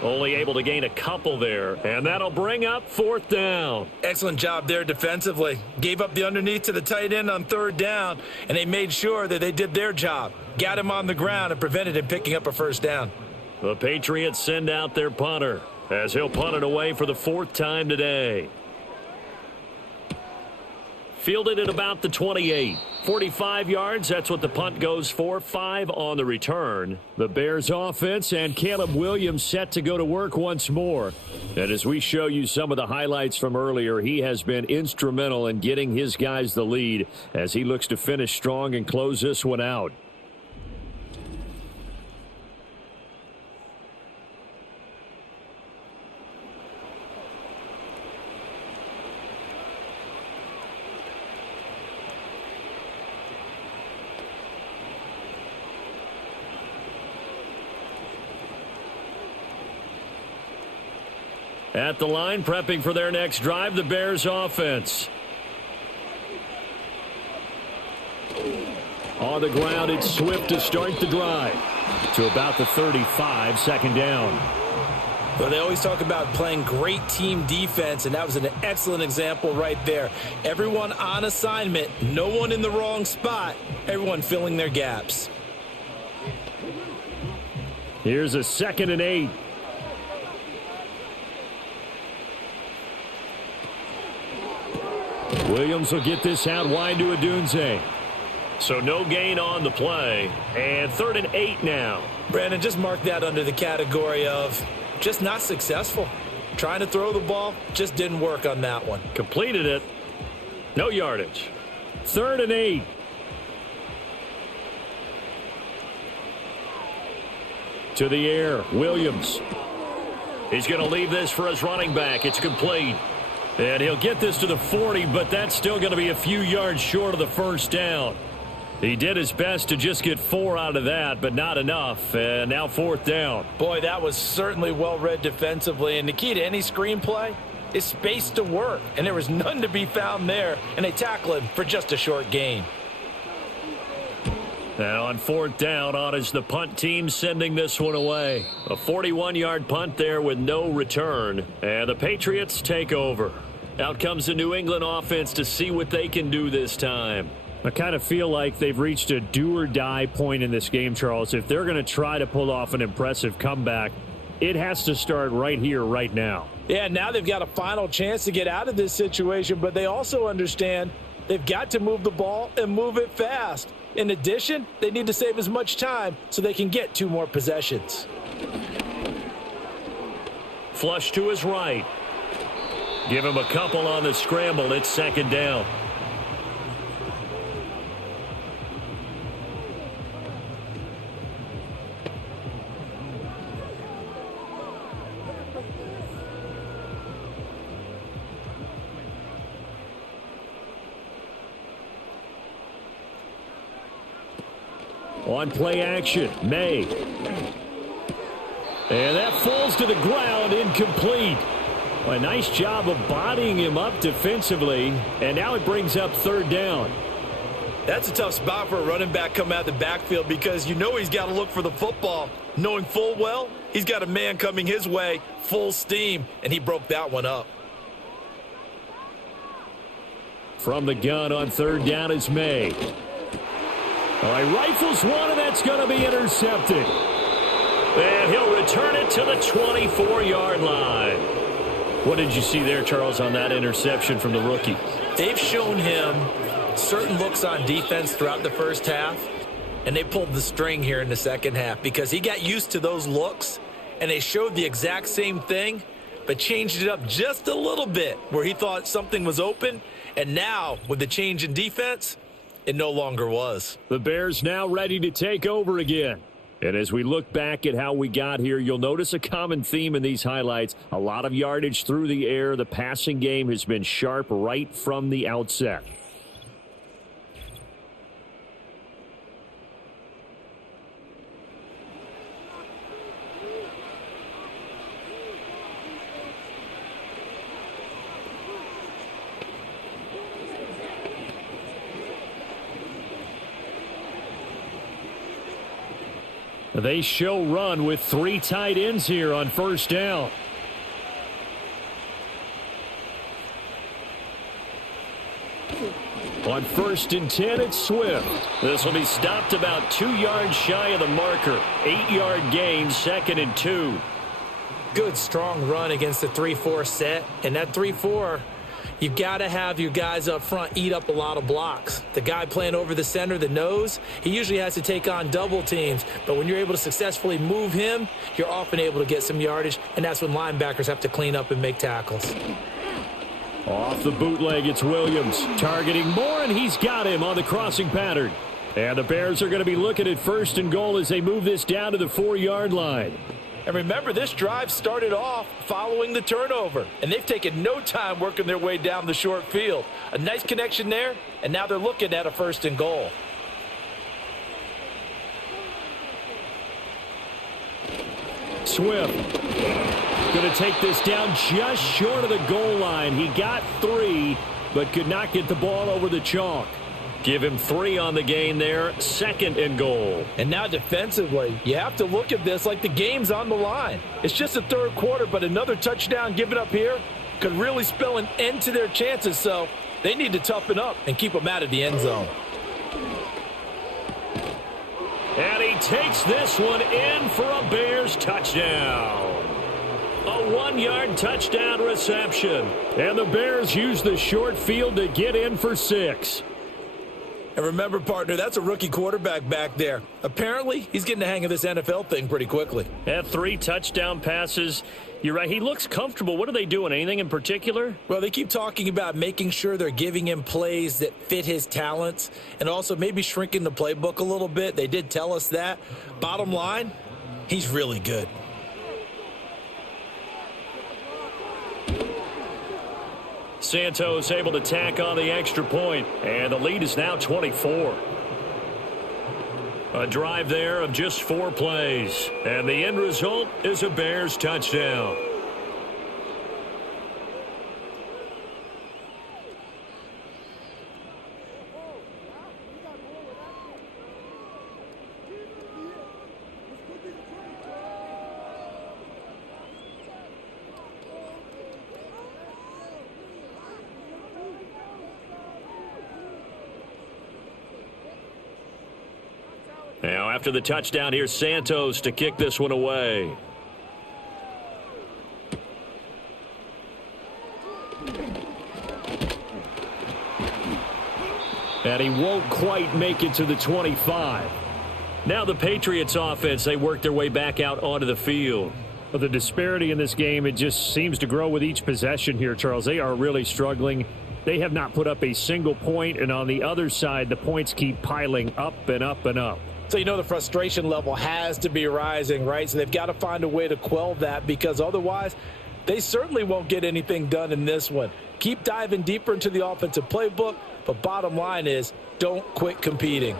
Only able to gain a couple there. And that'll bring up fourth down. Excellent job there defensively. Gave up the underneath to the tight end on third down, and they made sure that they did their job. Got him on the ground and prevented him picking up a first down. The Patriots send out their punter as he'll punt it away for the fourth time today. Fielded at about the 28. 45 yards, that's what the punt goes for. 5 on the return. The Bears offense and Caleb Williams set to go to work once more. And as we show you some of the highlights from earlier, he has been instrumental in getting his guys the lead as he looks to finish strong and close this one out. At the line, prepping for their next drive, the Bears offense. On the ground, it's Swift to start the drive. To about the 35, second down. Well, they always talk about playing great team defense, and that was an excellent example right there. Everyone on assignment, no one in the wrong spot, everyone filling their gaps. Here's a 2nd and 8. Williams will get this out wide to Odunze. So no gain on the play. And 3rd and 8 now. Brandon, just mark that under the category of just not successful. Trying to throw the ball, just didn't work on that one. Completed it. No yardage. 3rd and 8. To the air, Williams. He's going to leave this for his running back. It's complete. And he'll get this to the 40, but that's still going to be a few yards short of the first down. He did his best to just get 4 out of that, but not enough. And now 4th down. Boy, that was certainly well read defensively. And the key to any screenplay is space to work. And there was none to be found there. And they tackle him for just a short gain. Now on 4th down, on is the punt team sending this one away. A 41-yard punt there with no return. And the Patriots take over. Out comes the New England offense to see what they can do this time. I kind of feel like they've reached a do-or-die point in this game, Charles. If they're going to try to pull off an impressive comeback, it has to start right here, right now. Yeah, now they've got a final chance to get out of this situation, but they also understand they've got to move the ball and move it fast. In addition, they need to save as much time so they can get 2 more possessions. Flush to his right. Give him a couple on the scramble. It's 2nd down. On play action, Maye. And that falls to the ground, incomplete. A nice job of bodying him up defensively, and now it brings up 3rd down. That's a tough spot for a running back coming out of the backfield because you know he's got to look for the football, knowing full well he's got a man coming his way full steam, and he broke that one up. From the gun on 3rd down is Maye. All right, rifles one, and that's going to be intercepted. And he'll return it to the 24-yard line. What did you see there, Charles, on that interception from the rookie? They've shown him certain looks on defense throughout the first half, and they pulled the string here in the second half because he got used to those looks, and they showed the exact same thing, but changed it up just a little bit where he thought something was open, and now with the change in defense, it no longer was. The Bears now ready to take over again. And as we look back at how we got here, you'll notice a common theme in these highlights. A lot of yardage through the air. The passing game has been sharp right from the outset. They show run with 3 tight ends here on first down. On 1st and 10, it's Swift. This will be stopped about 2 yards shy of the marker. 8-yard gain, 2nd and 2. Good, strong run against the 3-4 set. And that 3-4, you've got to have your guys up front eat up a lot of blocks. The guy playing over the center, the nose, he usually has to take on double teams. But when you're able to successfully move him, you're often able to get some yardage, and that's when linebackers have to clean up and make tackles. Off the bootleg, it's Williams. Targeting Moore, and he's got him on the crossing pattern. And the Bears are going to be looking at 1st and goal as they move this down to the 4-yard line. And remember, this drive started off following the turnover, and they've taken no time working their way down the short field. A nice connection there, and now they're looking at a 1st and goal. Swift going to take this down just short of the goal line. He got 3, but could not get the ball over the chalk. Give him 3 on the gain there, 2nd and goal. And now defensively, you have to look at this like the game's on the line. It's just the 3rd quarter, but another touchdown given up here could really spell an end to their chances, so they need to toughen up and keep them out of the end zone. And he takes this one in for a Bears touchdown. A 1-yard touchdown reception. And the Bears use the short field to get in for 6. And remember, partner, that's a rookie quarterback back there. Apparently, he's getting the hang of this NFL thing pretty quickly. Had 3 touchdown passes. You're right. He looks comfortable. What are they doing? Anything in particular? Well, they keep talking about making sure they're giving him plays that fit his talents and also maybe shrinking the playbook a little bit. They did tell us that. Bottom line, he's really good. Santos able to tack on the extra point, and the lead is now 24. A drive there of just 4 plays, and the end result is a Bears touchdown. Now, after the touchdown, here's Santos to kick this one away. And he won't quite make it to the 25. Now the Patriots offense, they work their way back out onto the field. But the disparity in this game, it just seems to grow with each possession here, Charles. They are really struggling. They have not put up a single point, and on the other side, the points keep piling up and up and up. So you know the frustration level has to be rising, right? So they've got to find a way to quell that because otherwise they certainly won't get anything done in this one. Keep diving deeper into the offensive playbook, but bottom line is don't quit competing.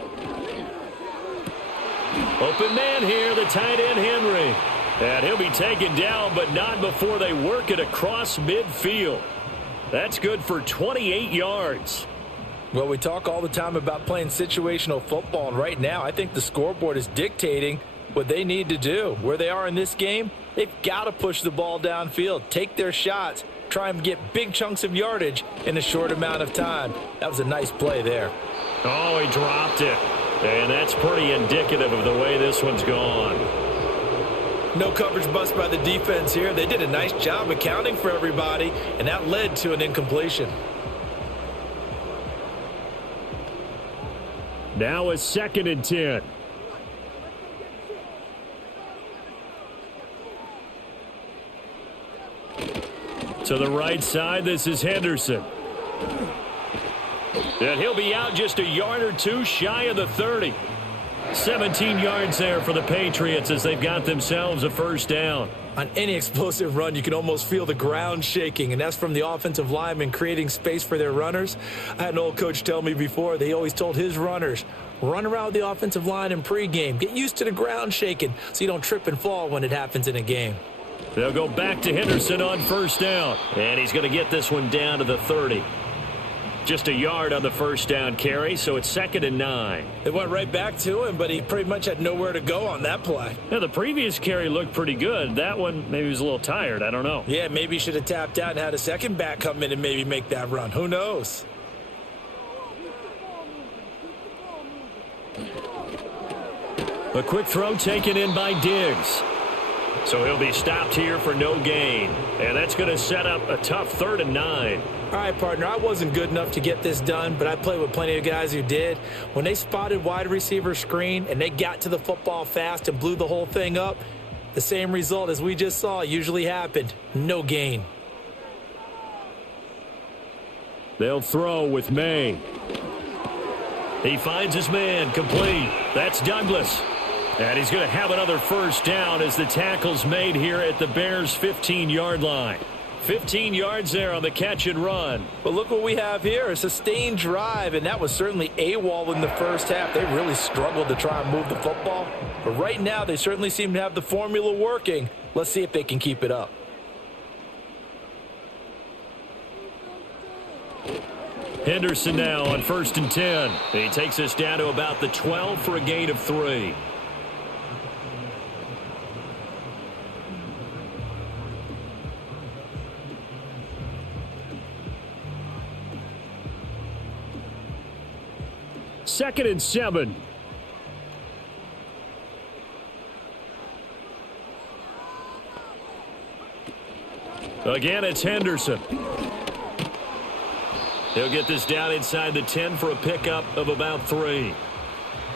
Open man here, the tight end Henry. And he'll be taken down, but not before they work it across midfield. That's good for 28 yards. Well, we talk all the time about playing situational football, and right now I think the scoreboard is dictating what they need to do. Where they are in this game, they've got to push the ball downfield, take their shots, try and get big chunks of yardage in a short amount of time. That was a nice play there. Oh, he dropped it. And that's pretty indicative of the way this one's gone. No coverage bust by the defense here. They did a nice job accounting for everybody, and that led to an incompletion. Now a 2nd and 10. To the right side, this is Henderson. And he'll be out just a yard or two shy of the 30. 17 yards there for the Patriots as they've got themselves a first down. On any explosive run, you can almost feel the ground shaking, and that's from the offensive linemen creating space for their runners. I had an old coach tell me before, they always told his runners, run around the offensive line in pregame. Get used to the ground shaking so you don't trip and fall when it happens in a game. They'll go back to Henderson on first down. And he's going to get this one down to the 30. Just a yard on the first down carry, so it's 2nd and 9. They went right back to him, but he pretty much had nowhere to go on that play. Now, the previous carry looked pretty good. That one, maybe he was a little tired. I don't know. Yeah, maybe he should have tapped out and had a second back come in and maybe make that run. Who knows? A quick throw taken in by Diggs. So he'll be stopped here for no gain. And that's going to set up a tough 3rd and 9. All right, partner, I wasn't good enough to get this done, but I played with plenty of guys who did. When they spotted wide receiver screen and they got to the football fast and blew the whole thing up, the same result as we just saw usually happened. No gain. They'll throw with Maye. He finds his man, complete. That's Douglas. And he's going to have another first down as the tackle's made here at the Bears' 15-yard line. 15 yards there on the catch and run. But look what we have here, a sustained drive, and that was certainly AWOL in the first half. They really struggled to try and move the football. But right now, they certainly seem to have the formula working. Let's see if they can keep it up. Henderson now on 1st and 10. He takes us down to about the 12 for a gain of 3. Second and 7. Again, it's Henderson. He'll get this down inside the 10 for a pickup of about 3.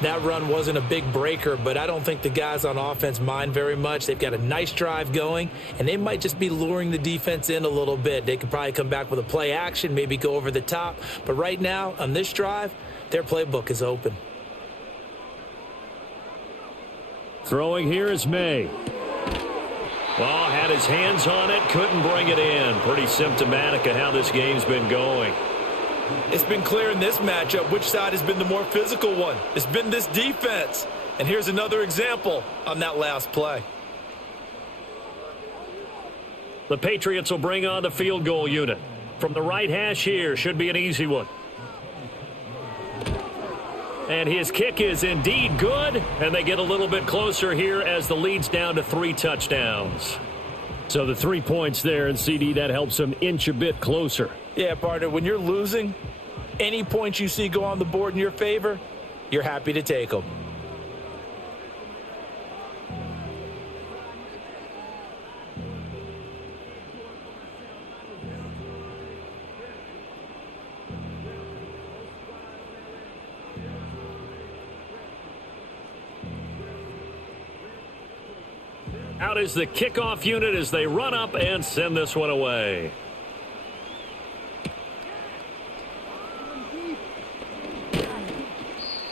That run wasn't a big breaker, but I don't think the guys on offense mind very much. They've got a nice drive going, and they might just be luring the defense in a little bit. They could probably come back with a play action, maybe go over the top. But right now, on this drive, their playbook is open. Throwing here is Maye. Well, had his hands on it, couldn't bring it in. Pretty symptomatic of how this game's been going. It's been clear in this matchup which side has been the more physical one. It's been this defense. And here's another example on that last play. The Patriots will bring on the field goal unit. From the right hash here, should be an easy one. And his kick is indeed good, and they get a little bit closer here as the lead's down to 3 touchdowns. So the 3 points there, and CD, that helps them inch a bit closer. Yeah, partner, when you're losing, any points you see go on the board in your favor, you're happy to take them. Out is the kickoff unit as they run up and send this one away.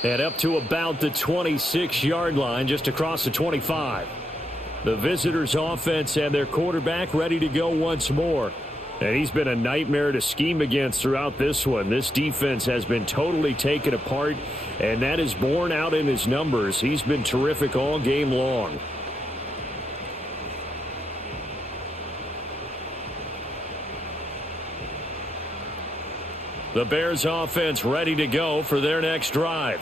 And up to about the 26-yard line, just across the 25. The visitors' offense and their quarterback ready to go once more. And he's been a nightmare to scheme against throughout this one. This defense has been totally taken apart, and that is borne out in his numbers. He's been terrific all game long. The Bears offense ready to go for their next drive.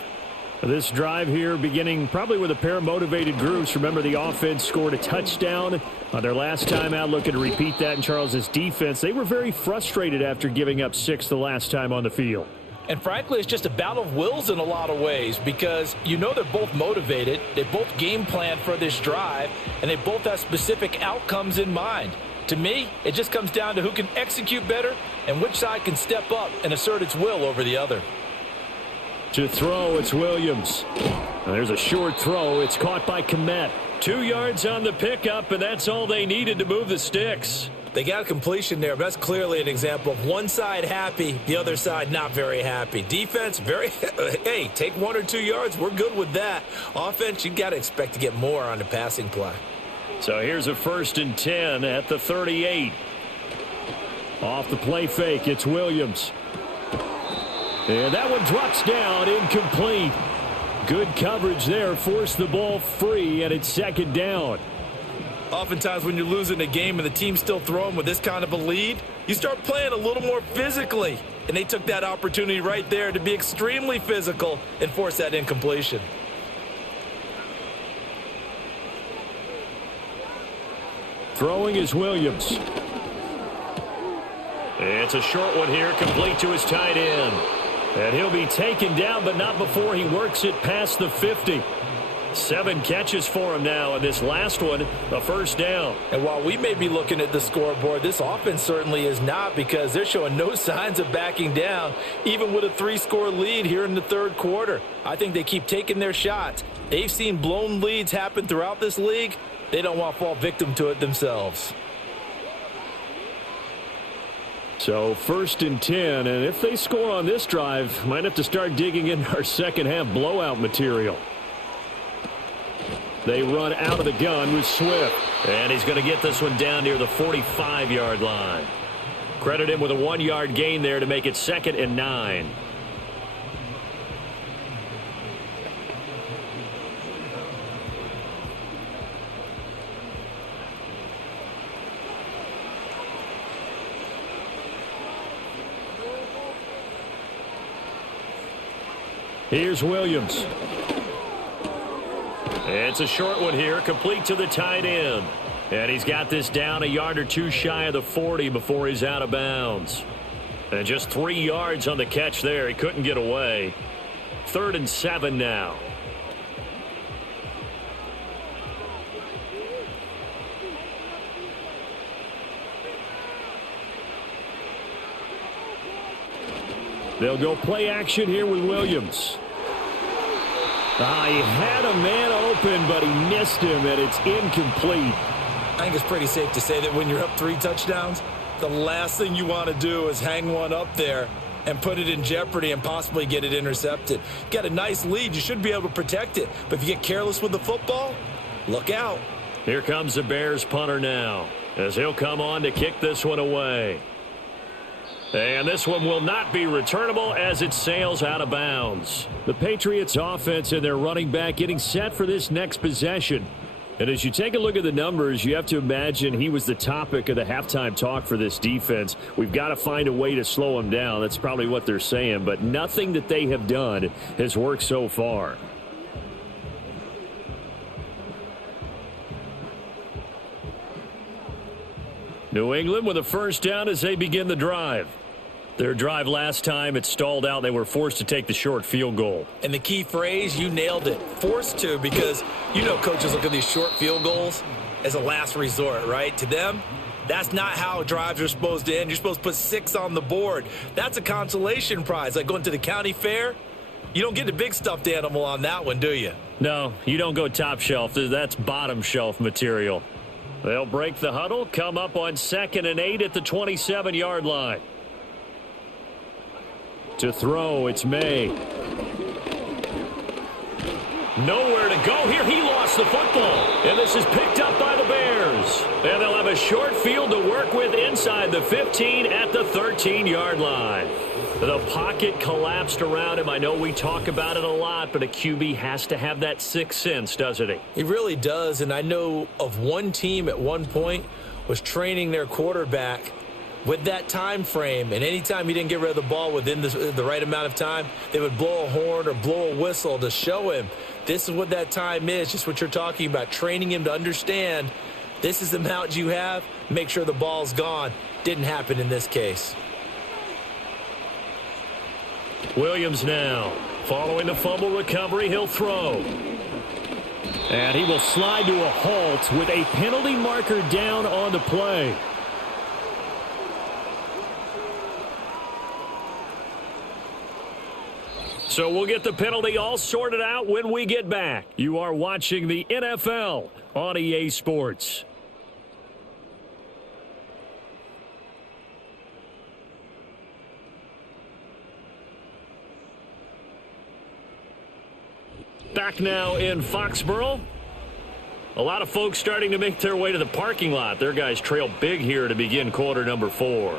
This drive here beginning probably with a pair of motivated groups. Remember, the offense scored a touchdown on their last time out, looking to repeat that in Charles's defense. They were very frustrated after giving up 6 the last time on the field. And frankly, it's just a battle of wills in a lot of ways because you know they're both motivated, they both game plan for this drive, and they both have specific outcomes in mind. To me, it just comes down to who can execute better and which side can step up and assert its will over the other. To throw, it's Williams. There's a short throw. It's caught by Komet. 2 yards on the pickup, and that's all they needed to move the sticks. They got a completion there, but that's clearly an example of one side happy, the other side not very happy. Defense, hey, take 1 or 2 yards, we're good with that. Offense, you got to expect to get more on the passing play. So here's a 1st and 10 at the 38. Off the play fake, it's Williams. And that one drops down, incomplete. Good coverage there, forced the ball free, and it's 2nd down. Oftentimes when you're losing a game and the team's still throwing with this kind of a lead, you start playing a little more physically. And they took that opportunity right there to be extremely physical and force that incompletion. Throwing is Williams. It's a short one here, complete to his tight end. And he'll be taken down, but not before he works it past the 50. 7 catches for him now, and this last one, a 1st down. And while we may be looking at the scoreboard, this offense certainly is not because they're showing no signs of backing down, even with a 3-score lead here in the 3rd quarter. I think they keep taking their shots. They've seen blown leads happen throughout this league. They don't want to fall victim to it themselves. So 1st and 10, and if they score on this drive, might have to start digging in our second-half blowout material. They run out of the gun with Swift. And he's going to get this one down near the 45-yard line. Credit him with a 1-yard gain there to make it 2nd and 9. Here's Williams. It's a short one here, complete to the tight end. And he's got this down a yard or 2 shy of the 40 before he's out of bounds. And just 3 yards on the catch there. He couldn't get away. 3rd and 7 now. They'll go play action here with Williams. He had a man open, but he missed him, and it's incomplete. I think it's pretty safe to say that when you're up 3 touchdowns, the last thing you want to do is hang one up there and put it in jeopardy and possibly get it intercepted. You got a nice lead. You should be able to protect it. But if you get careless with the football, look out. Here comes the Bears punter now as he'll come on to kick this one away. And this one will not be returnable as it sails out of bounds. The Patriots offense and their running back getting set for this next possession. And as you take a look at the numbers, you have to imagine he was the topic of the halftime talk for this defense. We've got to find a way to slow him down. That's probably what they're saying. But nothing that they have done has worked so far. New England with a 1st down as they begin the drive. Their drive last time, it stalled out. They were forced to take the short field goal. And the key phrase, you nailed it. Forced to, because you know coaches look at these short field goals as a last resort, right? To them, that's not how drives are supposed to end. You're supposed to put 6 on the board. That's a consolation prize. Like going to the county fair, you don't get the big stuffed animal on that one, do you? No, you don't go top shelf. That's bottom shelf material. They'll break the huddle, come up on 2nd and 8 at the 27-yard line. To throw, it's Maye. Nowhere to go here. He lost the football. And this is picked up by the Bears. And they'll have a short field to work with inside the 15 at the 13-yard line. The pocket collapsed around him. I know we talk about it a lot, but a QB has to have that 6th sense, doesn't he? He really does. And I know of one team at one point was training their quarterback with that time frame, and anytime he didn't get rid of the ball within the right amount of time, they would blow a horn or blow a whistle to show him this is what that time is, just what you're talking about, training him to understand this is the amount you have, make sure the ball's gone. Didn't happen in this case. Williams now. Following the fumble recovery, he'll throw. And he will slide to a halt with a penalty marker down on the play. So we'll get the penalty all sorted out when we get back. You are watching the NFL on EA Sports. Back now in Foxborough. A lot of folks starting to make their way to the parking lot. Their guys trail big here to begin quarter number 4.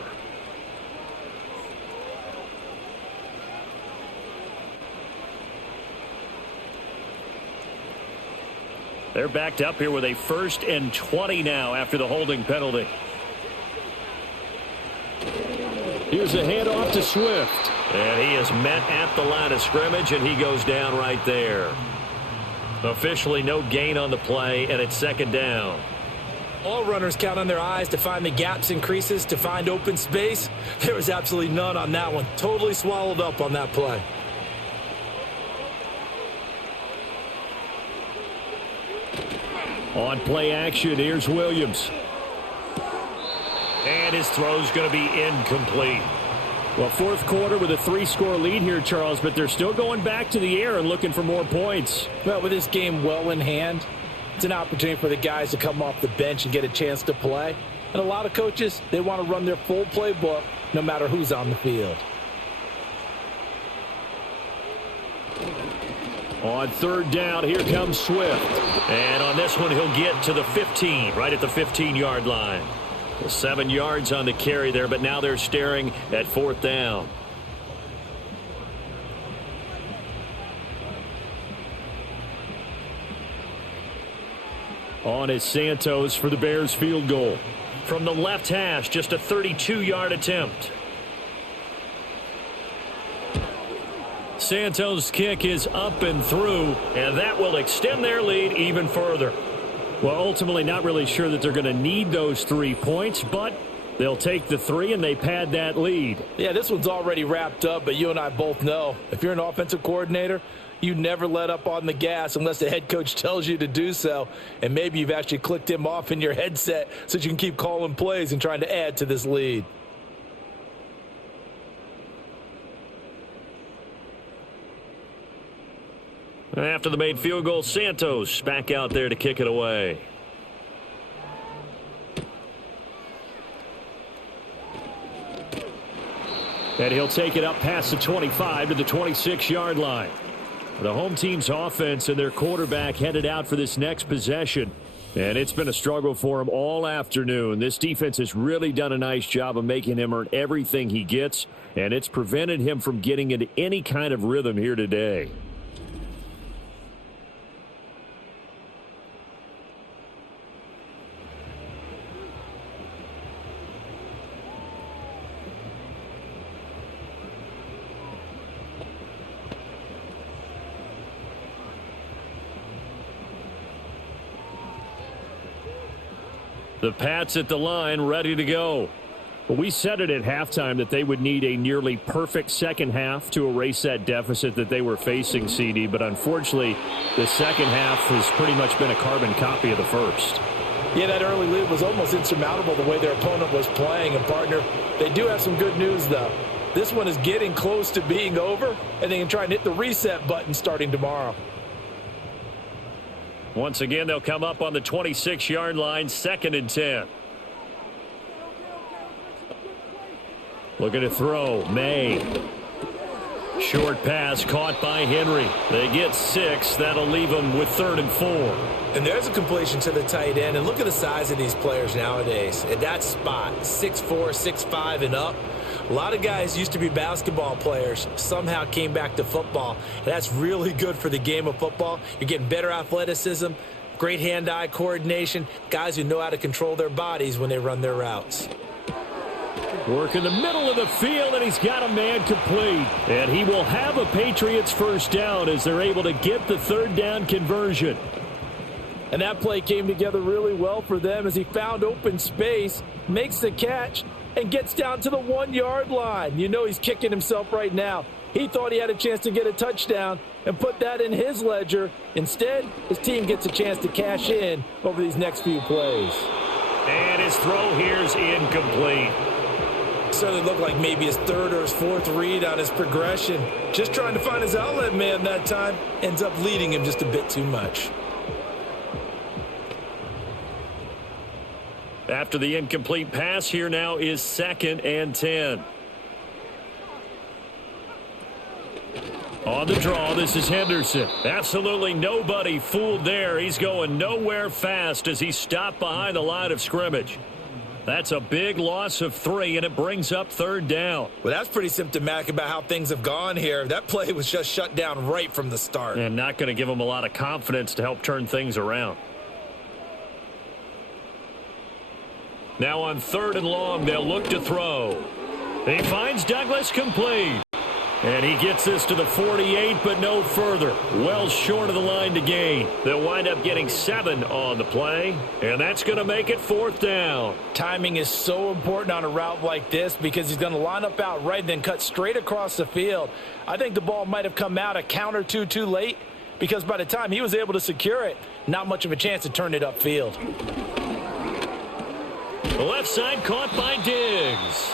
They're backed up here with a 1st and 20 now after the holding penalty. Here's a handoff to Swift. And he is met at the line of scrimmage, and he goes down right there. Officially no gain on the play, and it's 2nd down. All runners count on their eyes to find the gaps and creases, to find open space. There was absolutely none on that one. Totally swallowed up on that play. On play action, here's Williams. And his throw's going to be incomplete. Well, 4th quarter with a 3-score lead here, Charles, but they're still going back to the air and looking for more points. Well, with this game well in hand, it's an opportunity for the guys to come off the bench and get a chance to play. And a lot of coaches, they want to run their full playbook no matter who's on the field. On 3rd down, here comes Swift. And on this one, he'll get to the 15, right at the 15-yard line. 7 yards on the carry there, but now they're staring at 4th down. On is Santos for the Bears field goal. From the left hash, just a 32-yard attempt. Santos' kick is up and through, and that will extend their lead even further. Well, ultimately not really sure that they're going to need those 3 points, but they'll take the 3 and they pad that lead. Yeah, this one's already wrapped up, but you and I both know if you're an offensive coordinator, you never let up on the gas unless the head coach tells you to do so. And maybe you've actually clicked him off in your headset so you can keep calling plays and trying to add to this lead. After the made field goal, Santos back out there to kick it away. And he'll take it up past the 25 to the 26-yard line. The home team's offense and their quarterback headed out for this next possession. And it's been a struggle for him all afternoon. This defense has really done a nice job of making him earn everything he gets, and it's prevented him from getting into any kind of rhythm here today. The Pats at the line, ready to go. Well, we said it at halftime that they would need a nearly perfect second half to erase that deficit that they were facing, CD. But unfortunately, the second half has pretty much been a carbon copy of the first. Yeah, that early lead was almost insurmountable the way their opponent was playing. And, partner, they do have some good news, though. This one is getting close to being over, and they can try and hit the reset button starting tomorrow. Once again, they'll come up on the 26-yard line, 2nd and 10. Looking to throw, Maye. Short pass caught by Henry. They get 6. That'll leave them with 3rd and 4. And there's a completion to the tight end. And look at the size of these players nowadays. At that spot, 6'4", 6'5", and up. A lot of guys used to be basketball players, somehow came back to football. And that's really good for the game of football. You're getting better athleticism, great hand-eye coordination, guys who know how to control their bodies when they run their routes. Work in the middle of the field, and he's got a man complete. And he will have a Patriots first down as they're able to get the 3rd down conversion. And that play came together really well for them as he found open space, makes the catch, and gets down to the 1-yard line. You know he's kicking himself right now. He thought he had a chance to get a touchdown and put that in his ledger. Instead, his team gets a chance to cash in over these next few plays. And his throw here's incomplete. Certainly looked like maybe his third or his fourth read on his progression. Just trying to find his outlet man that time. Ends up leading him just a bit too much. After the incomplete pass, here now is 2nd and 10. On the draw, this is Henderson. Absolutely nobody fooled there. He's going nowhere fast as he stopped behind the line of scrimmage. That's a big loss of 3, and it brings up 3rd down. Well, that's pretty symptomatic about how things have gone here. That play was just shut down right from the start. And not going to give him a lot of confidence to help turn things around. Now on 3rd and long, they'll look to throw. He finds Douglas complete. And he gets this to the 48, but no further. Well short of the line to gain. They'll wind up getting 7 on the play, and that's going to make it 4th down. Timing is so important on a route like this because he's going to line up out right and then cut straight across the field. I think the ball might have come out a count or two too late because by the time he was able to secure it, not much of a chance to turn it upfield. The left side caught by Diggs.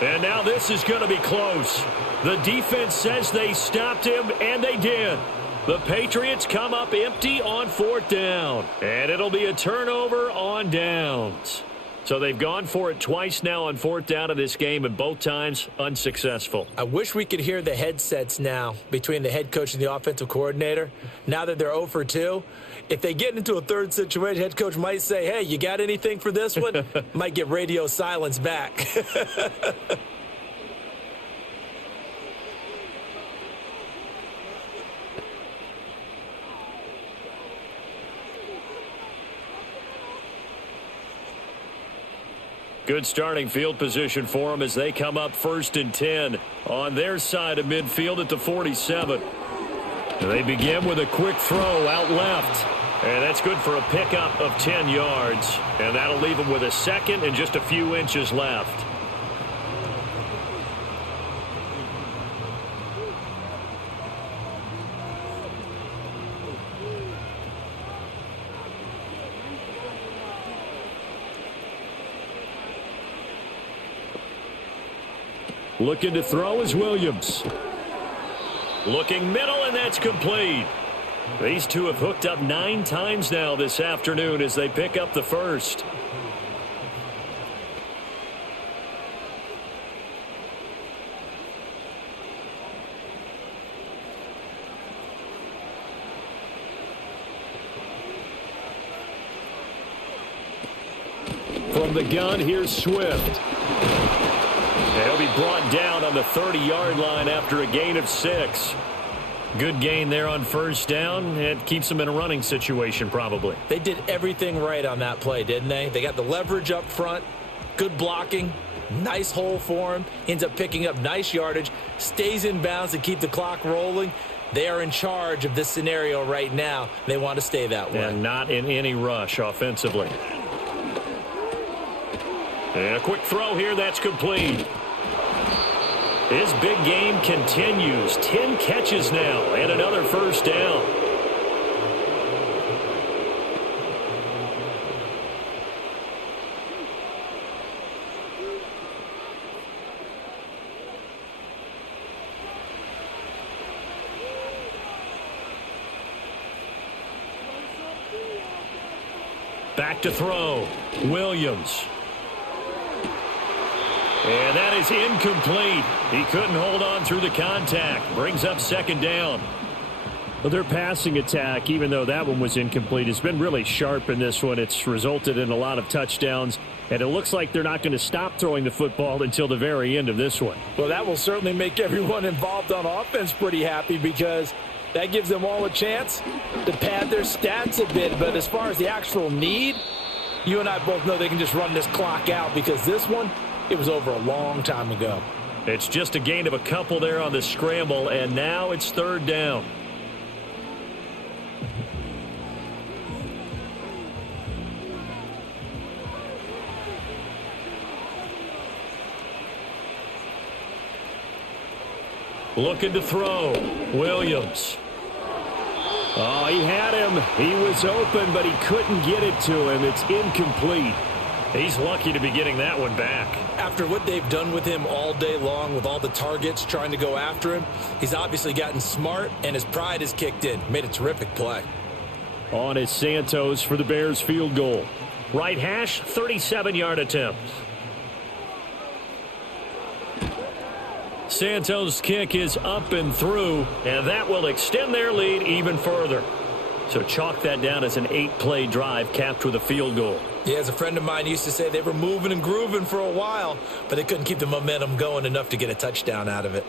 And now this is going to be close. The defense says they stopped him, and they did. The Patriots come up empty on 4th down. And it'll be a turnover on downs. So they've gone for it twice now on 4th down of this game, and both times unsuccessful. I wish we could hear the headsets now between the head coach and the offensive coordinator. Now that they're 0 for 2, if they get into a third situation, head coach might say, hey, you got anything for this one? Might get radio silence back. Good starting field position for them as they come up 1st and 10 on their side of midfield at the 47. They begin with a quick throw out left. And that's good for a pickup of 10 yards. And that'll leave them with a 2nd and just a few inches left. Looking to throw is Williams. Looking middle, and that's complete. These two have hooked up 9 times now this afternoon as they pick up the first. From the gun, here's Swift. He'll be brought down on the 30-yard line after a gain of 6. Good gain there on 1st down. It keeps them in a running situation probably. They did everything right on that play, didn't they? They got the leverage up front, good blocking, nice hole for him, ends up picking up nice yardage, stays in bounds to keep the clock rolling. They are in charge of this scenario right now. They want to stay that way. And not in any rush offensively. And a quick throw here, that's complete. His big game continues. 10 catches now and another 1st down. Back to throw. Williams. And that is incomplete. He couldn't hold on through the contact. Brings up 2nd down. Well, their passing attack, even though that one was incomplete, has been really sharp in this one. It's resulted in a lot of touchdowns, and it looks like they're not going to stop throwing the football until the very end of this one. Well, that will certainly make everyone involved on offense pretty happy because that gives them all a chance to pad their stats a bit. But as far as the actual need, you and I both know they can just run this clock out because this one, it was over a long time ago. It's just a gain of a couple there on the scramble, and now it's 3rd down. Looking to throw. Williams. Oh, he had him. He was open, but he couldn't get it to him. It's incomplete. He's lucky to be getting that one back. After what they've done with him all day long with all the targets trying to go after him, he's obviously gotten smart, and his pride has kicked in. Made a terrific play. On is Santos for the Bears field goal. Right hash, 37-yard attempt. Santos' kick is up and through, and that will extend their lead even further. So chalk that down as an 8-play drive capped with a field goal. Yeah, as a friend of mine used to say, they were moving and grooving for a while, but they couldn't keep the momentum going enough to get a touchdown out of it.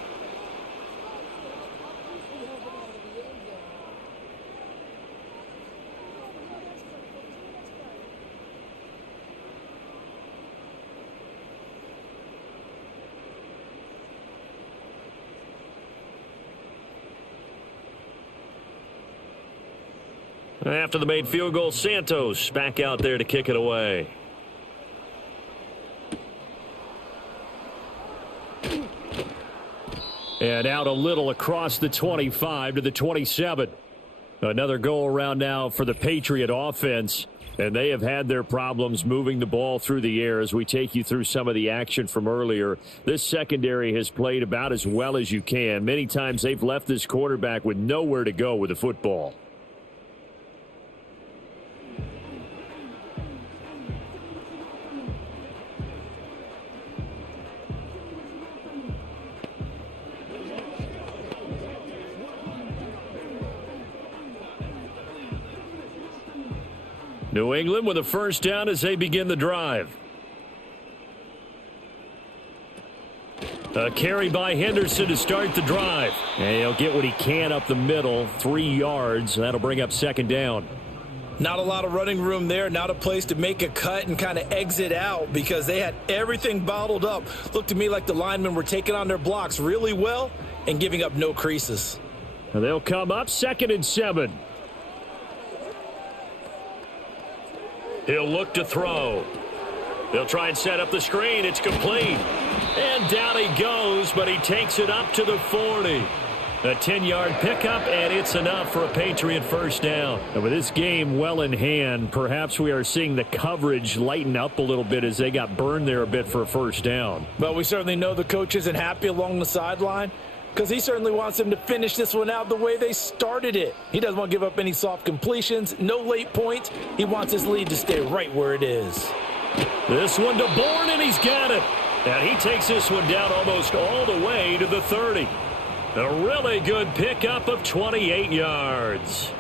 After the made field goal, Santos back out there to kick it away. And out a little across the 25 to the 27. Another go around now for the Patriot offense. And they have had their problems moving the ball through the air as we take you through some of the action from earlier. This secondary has played about as well as you can. Many times they've left this quarterback with nowhere to go with the football. New England with a first down as they begin the drive. A carry by Henderson to start the drive. And he'll get what he can up the middle, 3 yards. That'll bring up second down. Not a lot of running room there. Not a place to make a cut and kind of exit out because they had everything bottled up. Looked to me like the linemen were taking on their blocks really well and giving up no creases. And they'll come up 2nd and 7. He'll look to throw. They'll try and set up the screen. It's complete. And down he goes, but he takes it up to the 40. A 10-yard pickup, and it's enough for a Patriot first down. And with this game well in hand, perhaps we are seeing the coverage lighten up a little bit as they got burned there a bit for a first down. Well, we certainly know the coach isn't happy along the sideline because he certainly wants them to finish this one out the way they started it. He doesn't want to give up any soft completions, no late points. He wants his lead to stay right where it is. This one to Bourne, and he's got it. And he takes this one down almost all the way to the 30. A really good pickup of 28 yards.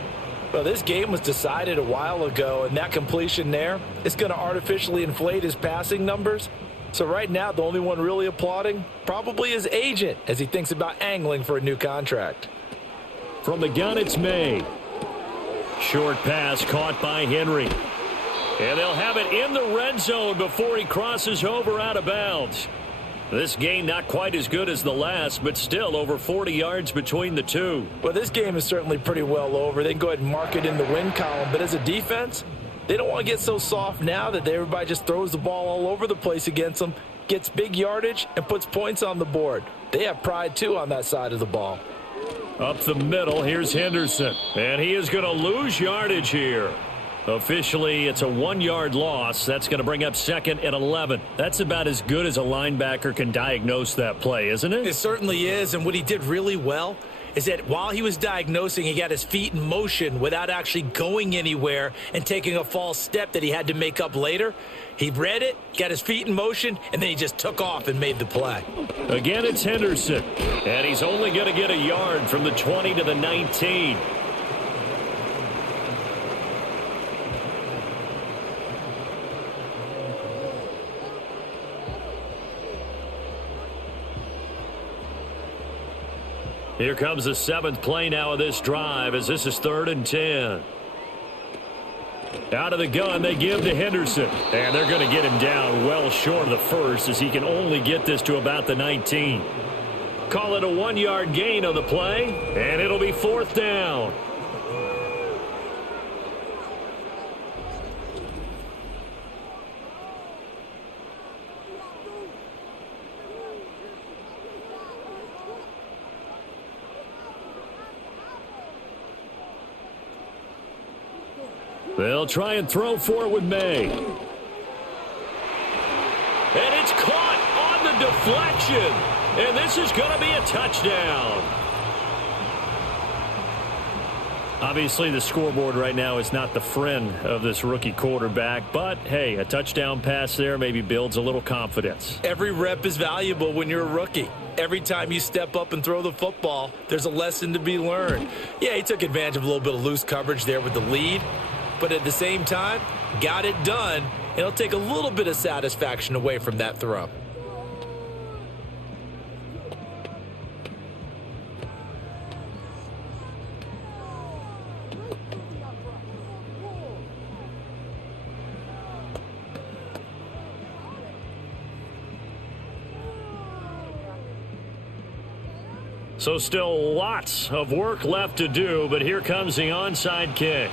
Well, this game was decided a while ago, and that completion there is going to artificially inflate his passing numbers. So right now, the only one really applauding probably his agent as he thinks about angling for a new contract. From the gun, it's Maye. Short pass caught by Henry. And they'll have it in the red zone before he crosses over out of bounds. This game not quite as good as the last, but still over 40 yards between the two. Well, this game is certainly pretty well over. They can go ahead and mark it in the win column. But as a defense, they don't want to get so soft now that everybody just throws the ball all over the place against them, gets big yardage, and puts points on the board. They have pride, too, on that side of the ball. Up the middle, here's Henderson. And he is going to lose yardage here. Officially, it's a 1-yard loss. That's going to bring up 2nd and 11. That's about as good as a linebacker can diagnose that play, isn't it? It certainly is, and what he did really well is that while he was diagnosing, he got his feet in motion without actually going anywhere and taking a false step that he had to make up later. He read it, got his feet in motion, and then he just took off and made the play. Again, it's Henderson, and he's only going to get a yard from the 20 to the 19. Here comes the 7th play now of this drive as this is 3rd and 10. Out of the gun, they give to Henderson. And they're going to get him down well short of the first as he can only get this to about the 19. Call it a 1-yard gain on the play, and it'll be 4th down. They'll try and throw for it with Maye. And it's caught on the deflection. And this is going to be a touchdown. Obviously, the scoreboard right now is not the friend of this rookie quarterback. But, hey, a touchdown pass there maybe builds a little confidence. Every rep is valuable when you're a rookie. Every time you step up and throw the football, there's a lesson to be learned. Yeah, he took advantage of a little bit of loose coverage there with the lead. But at the same time, got it done. It'll take a little bit of satisfaction away from that throw. So still lots of work left to do, but here comes the onside kick.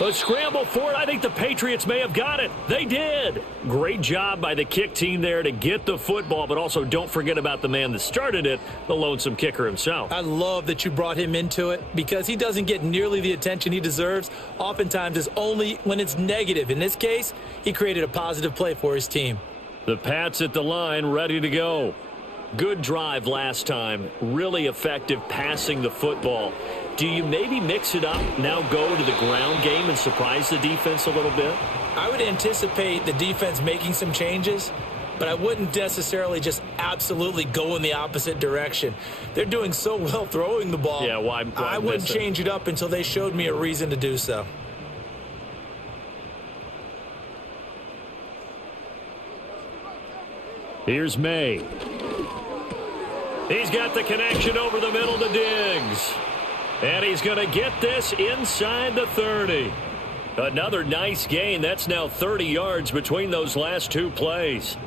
A scramble for it. I think the Patriots may have got it. They did. Great job by the kick team there to get the football, but also don't forget about the man that started it, the lonesome kicker himself. I love that you brought him into it because he doesn't get nearly the attention he deserves. Oftentimes it's only when it's negative. In this case, he created a positive play for his team. The Pats at the line, ready to go. Good drive last time. Really effective passing the football. Do you maybe mix it up, now go to the ground game and surprise the defense a little bit? I would anticipate the defense making some changes, but I wouldn't necessarily just absolutely go in the opposite direction. They're doing so well throwing the ball. Yeah, why I wouldn't change it up until they showed me a reason to do so. Here's Maye. He's got the connection over the middle to Diggs. And he's going to get this inside the 30. Another nice gain. That's now 30 yards between those last two plays.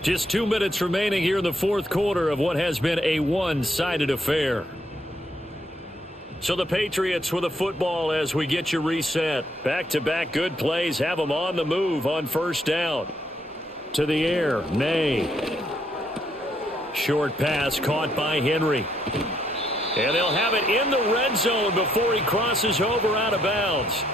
Just 2 minutes remaining here in the fourth quarter of what has been a one-sided affair. So the Patriots with the football as we get you reset. Back-to-back good plays have them on the move on first down. To the air, Maye. Short pass caught by Henry. And they'll have it in the red zone before he crosses over out of bounds.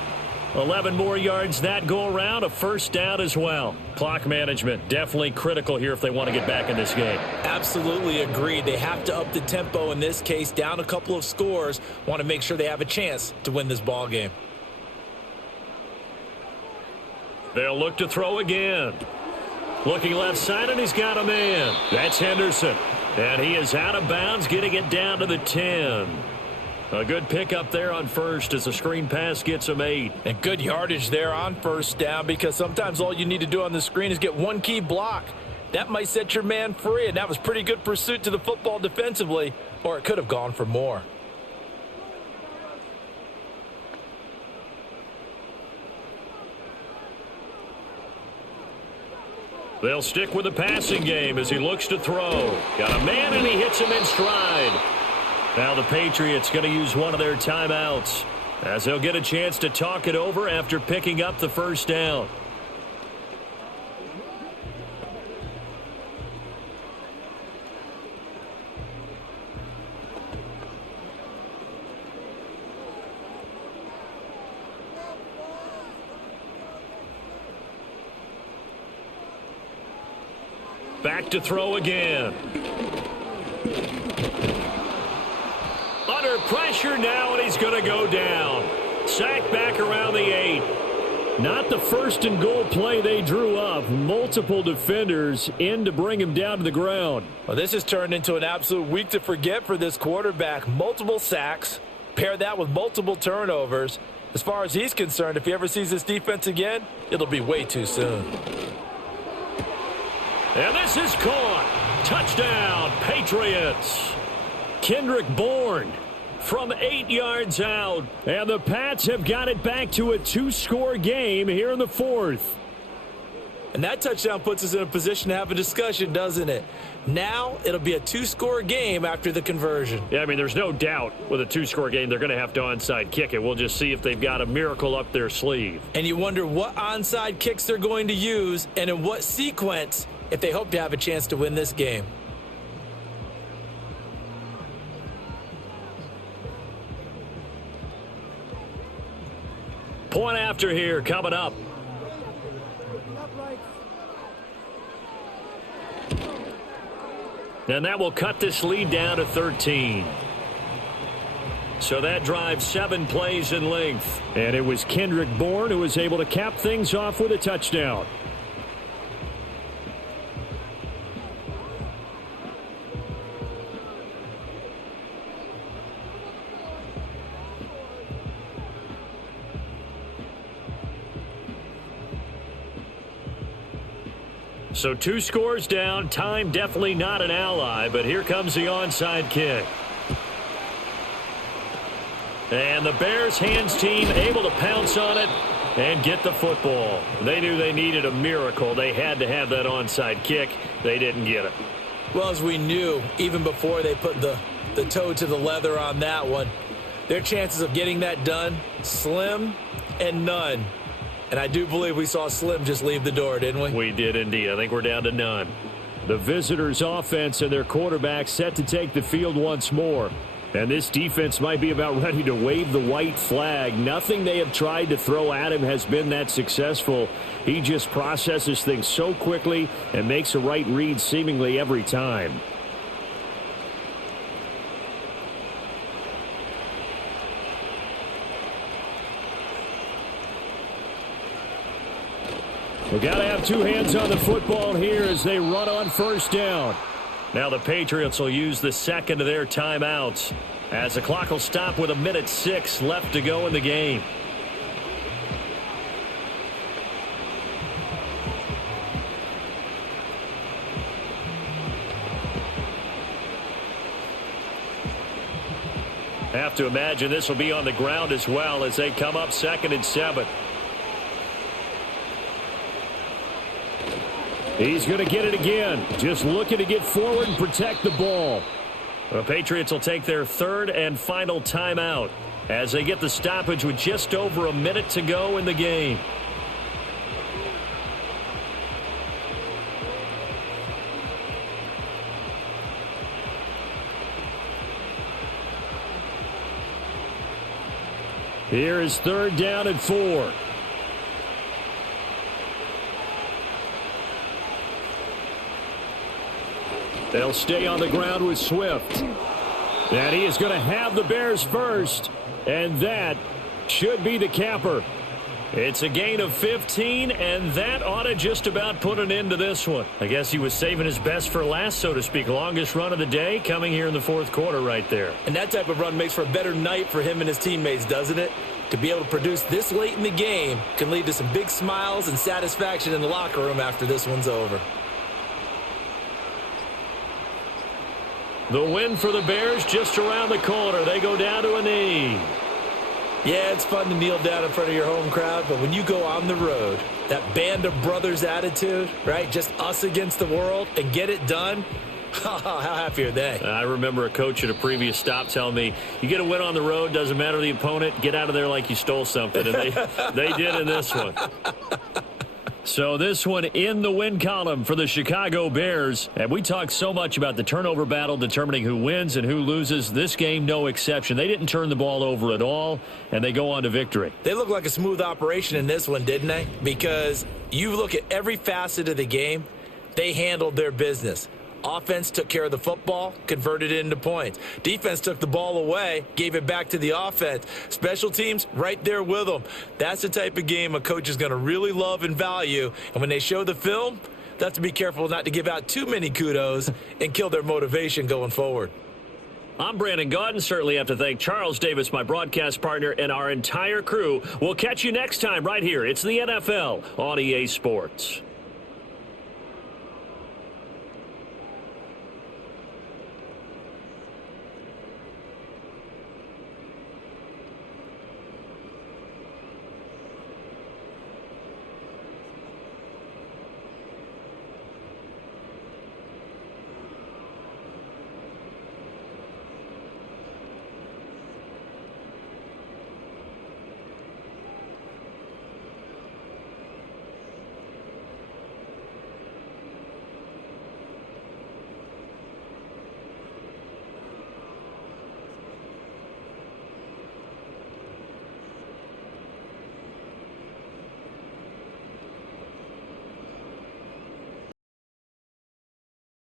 11 more yards that go around, a first down as well. Clock management definitely critical here if they want to get back in this game. Absolutely agreed. They have to up the tempo in this case, down a couple of scores. Want to make sure they have a chance to win this ball game. They'll look to throw again. Looking left side, and he's got a man. That's Henderson. And he is out of bounds, getting it down to the 10. A good pickup there on first as the screen pass gets him 8. And good yardage there on first down because sometimes all you need to do on the screen is get one key block. That might set your man free, and that was pretty good pursuit to the football defensively, or it could have gone for more. They'll stick with the passing game as he looks to throw. Got a man, and he hits him in stride. Now the Patriots going to use one of their timeouts as they'll get a chance to talk it over after picking up the first down. Back to throw again. Under pressure now, and he's going to go down. Sacked back around the 8. Not the first and goal play they drew up. Multiple defenders in to bring him down to the ground. Well, this has turned into an absolute week to forget for this quarterback. Multiple sacks. Pair that with multiple turnovers. As far as he's concerned, if he ever sees this defense again, it'll be way too soon. And this is caught. Touchdown, Patriots. Kendrick Bourne from 8 yards out. And the Pats have got it back to a 2-score game here in the fourth. And that touchdown puts us in a position to have a discussion, doesn't it? Now it'll be a 2-score game after the conversion. Yeah, I mean, there's no doubt with a 2-score game they're going to have to onside kick it. We'll just see if they've got a miracle up their sleeve. And you wonder what onside kicks they're going to use and in what sequence if they hope to have a chance to win this game. Point after here coming up. And that will cut this lead down to 13. So that drives 7 plays in length. And it was Kendrick Bourne who was able to cap things off with a touchdown. So 2 scores down. Time definitely not an ally, but here comes the onside kick. And the Bears hands team able to pounce on it and get the football. They knew they needed a miracle. They had to have that onside kick. They didn't get it. Well, as we knew, even before they put the toe to the leather on that one, their chances of getting that done, slim and none. And I do believe we saw Slim just leave the door, didn't we? We did indeed. I think we're down to none. The visitors' offense and their quarterback set to take the field once more. And this defense might be about ready to wave the white flag. Nothing they have tried to throw at him has been that successful. He just processes things so quickly and makes a right read seemingly every time. They got to have 2 hands on the football here as they run on first down. Now the Patriots will use the second of their timeouts as the clock will stop with 1:06 left to go in the game. Have to imagine this will be on the ground as well as they come up 2nd and 7. He's going to get it again. Just looking to get forward and protect the ball. The Patriots will take their 3rd and final timeout as they get the stoppage with just over a minute to go in the game. Here is 3rd down and 4. They'll stay on the ground with Swift. And he is going to have the Bears first. And that should be the capper. It's a gain of 15, and that ought to just about put an end to this one. I guess he was saving his best for last, so to speak. Longest run of the day coming here in the 4th quarter right there. And that type of run makes for a better night for him and his teammates, doesn't it? To be able to produce this late in the game can lead to some big smiles and satisfaction in the locker room after this one's over. The win for the Bears just around the corner. They go down to a knee. Yeah, it's fun to kneel down in front of your home crowd, but when you go on the road, that band of brothers attitude, right? Just us against the world and get it done. How happy are they? I remember a coach at a previous stop telling me, you get a win on the road, doesn't matter the opponent, get out of there like you stole something. And they did in this one. So this one in the win column for the Chicago Bears. And we talk so much about the turnover battle determining who wins and who loses. This game, no exception. They didn't turn the ball over at all, and they go on to victory. They look like a smooth operation in this one, didn't they? Because you look at every facet of the game, they handled their business. Offense took care of the football, converted it into points. Defense took the ball away, gave it back to the offense. Special teams, right there with them. That's the type of game a coach is going to really love and value. And when they show the film, they have to be careful not to give out too many kudos and kill their motivation going forward. I'm Brandon Gaudin. Certainly have to thank Charles Davis, my broadcast partner, and our entire crew. We'll catch you next time right here. It's the NFL on EA Sports.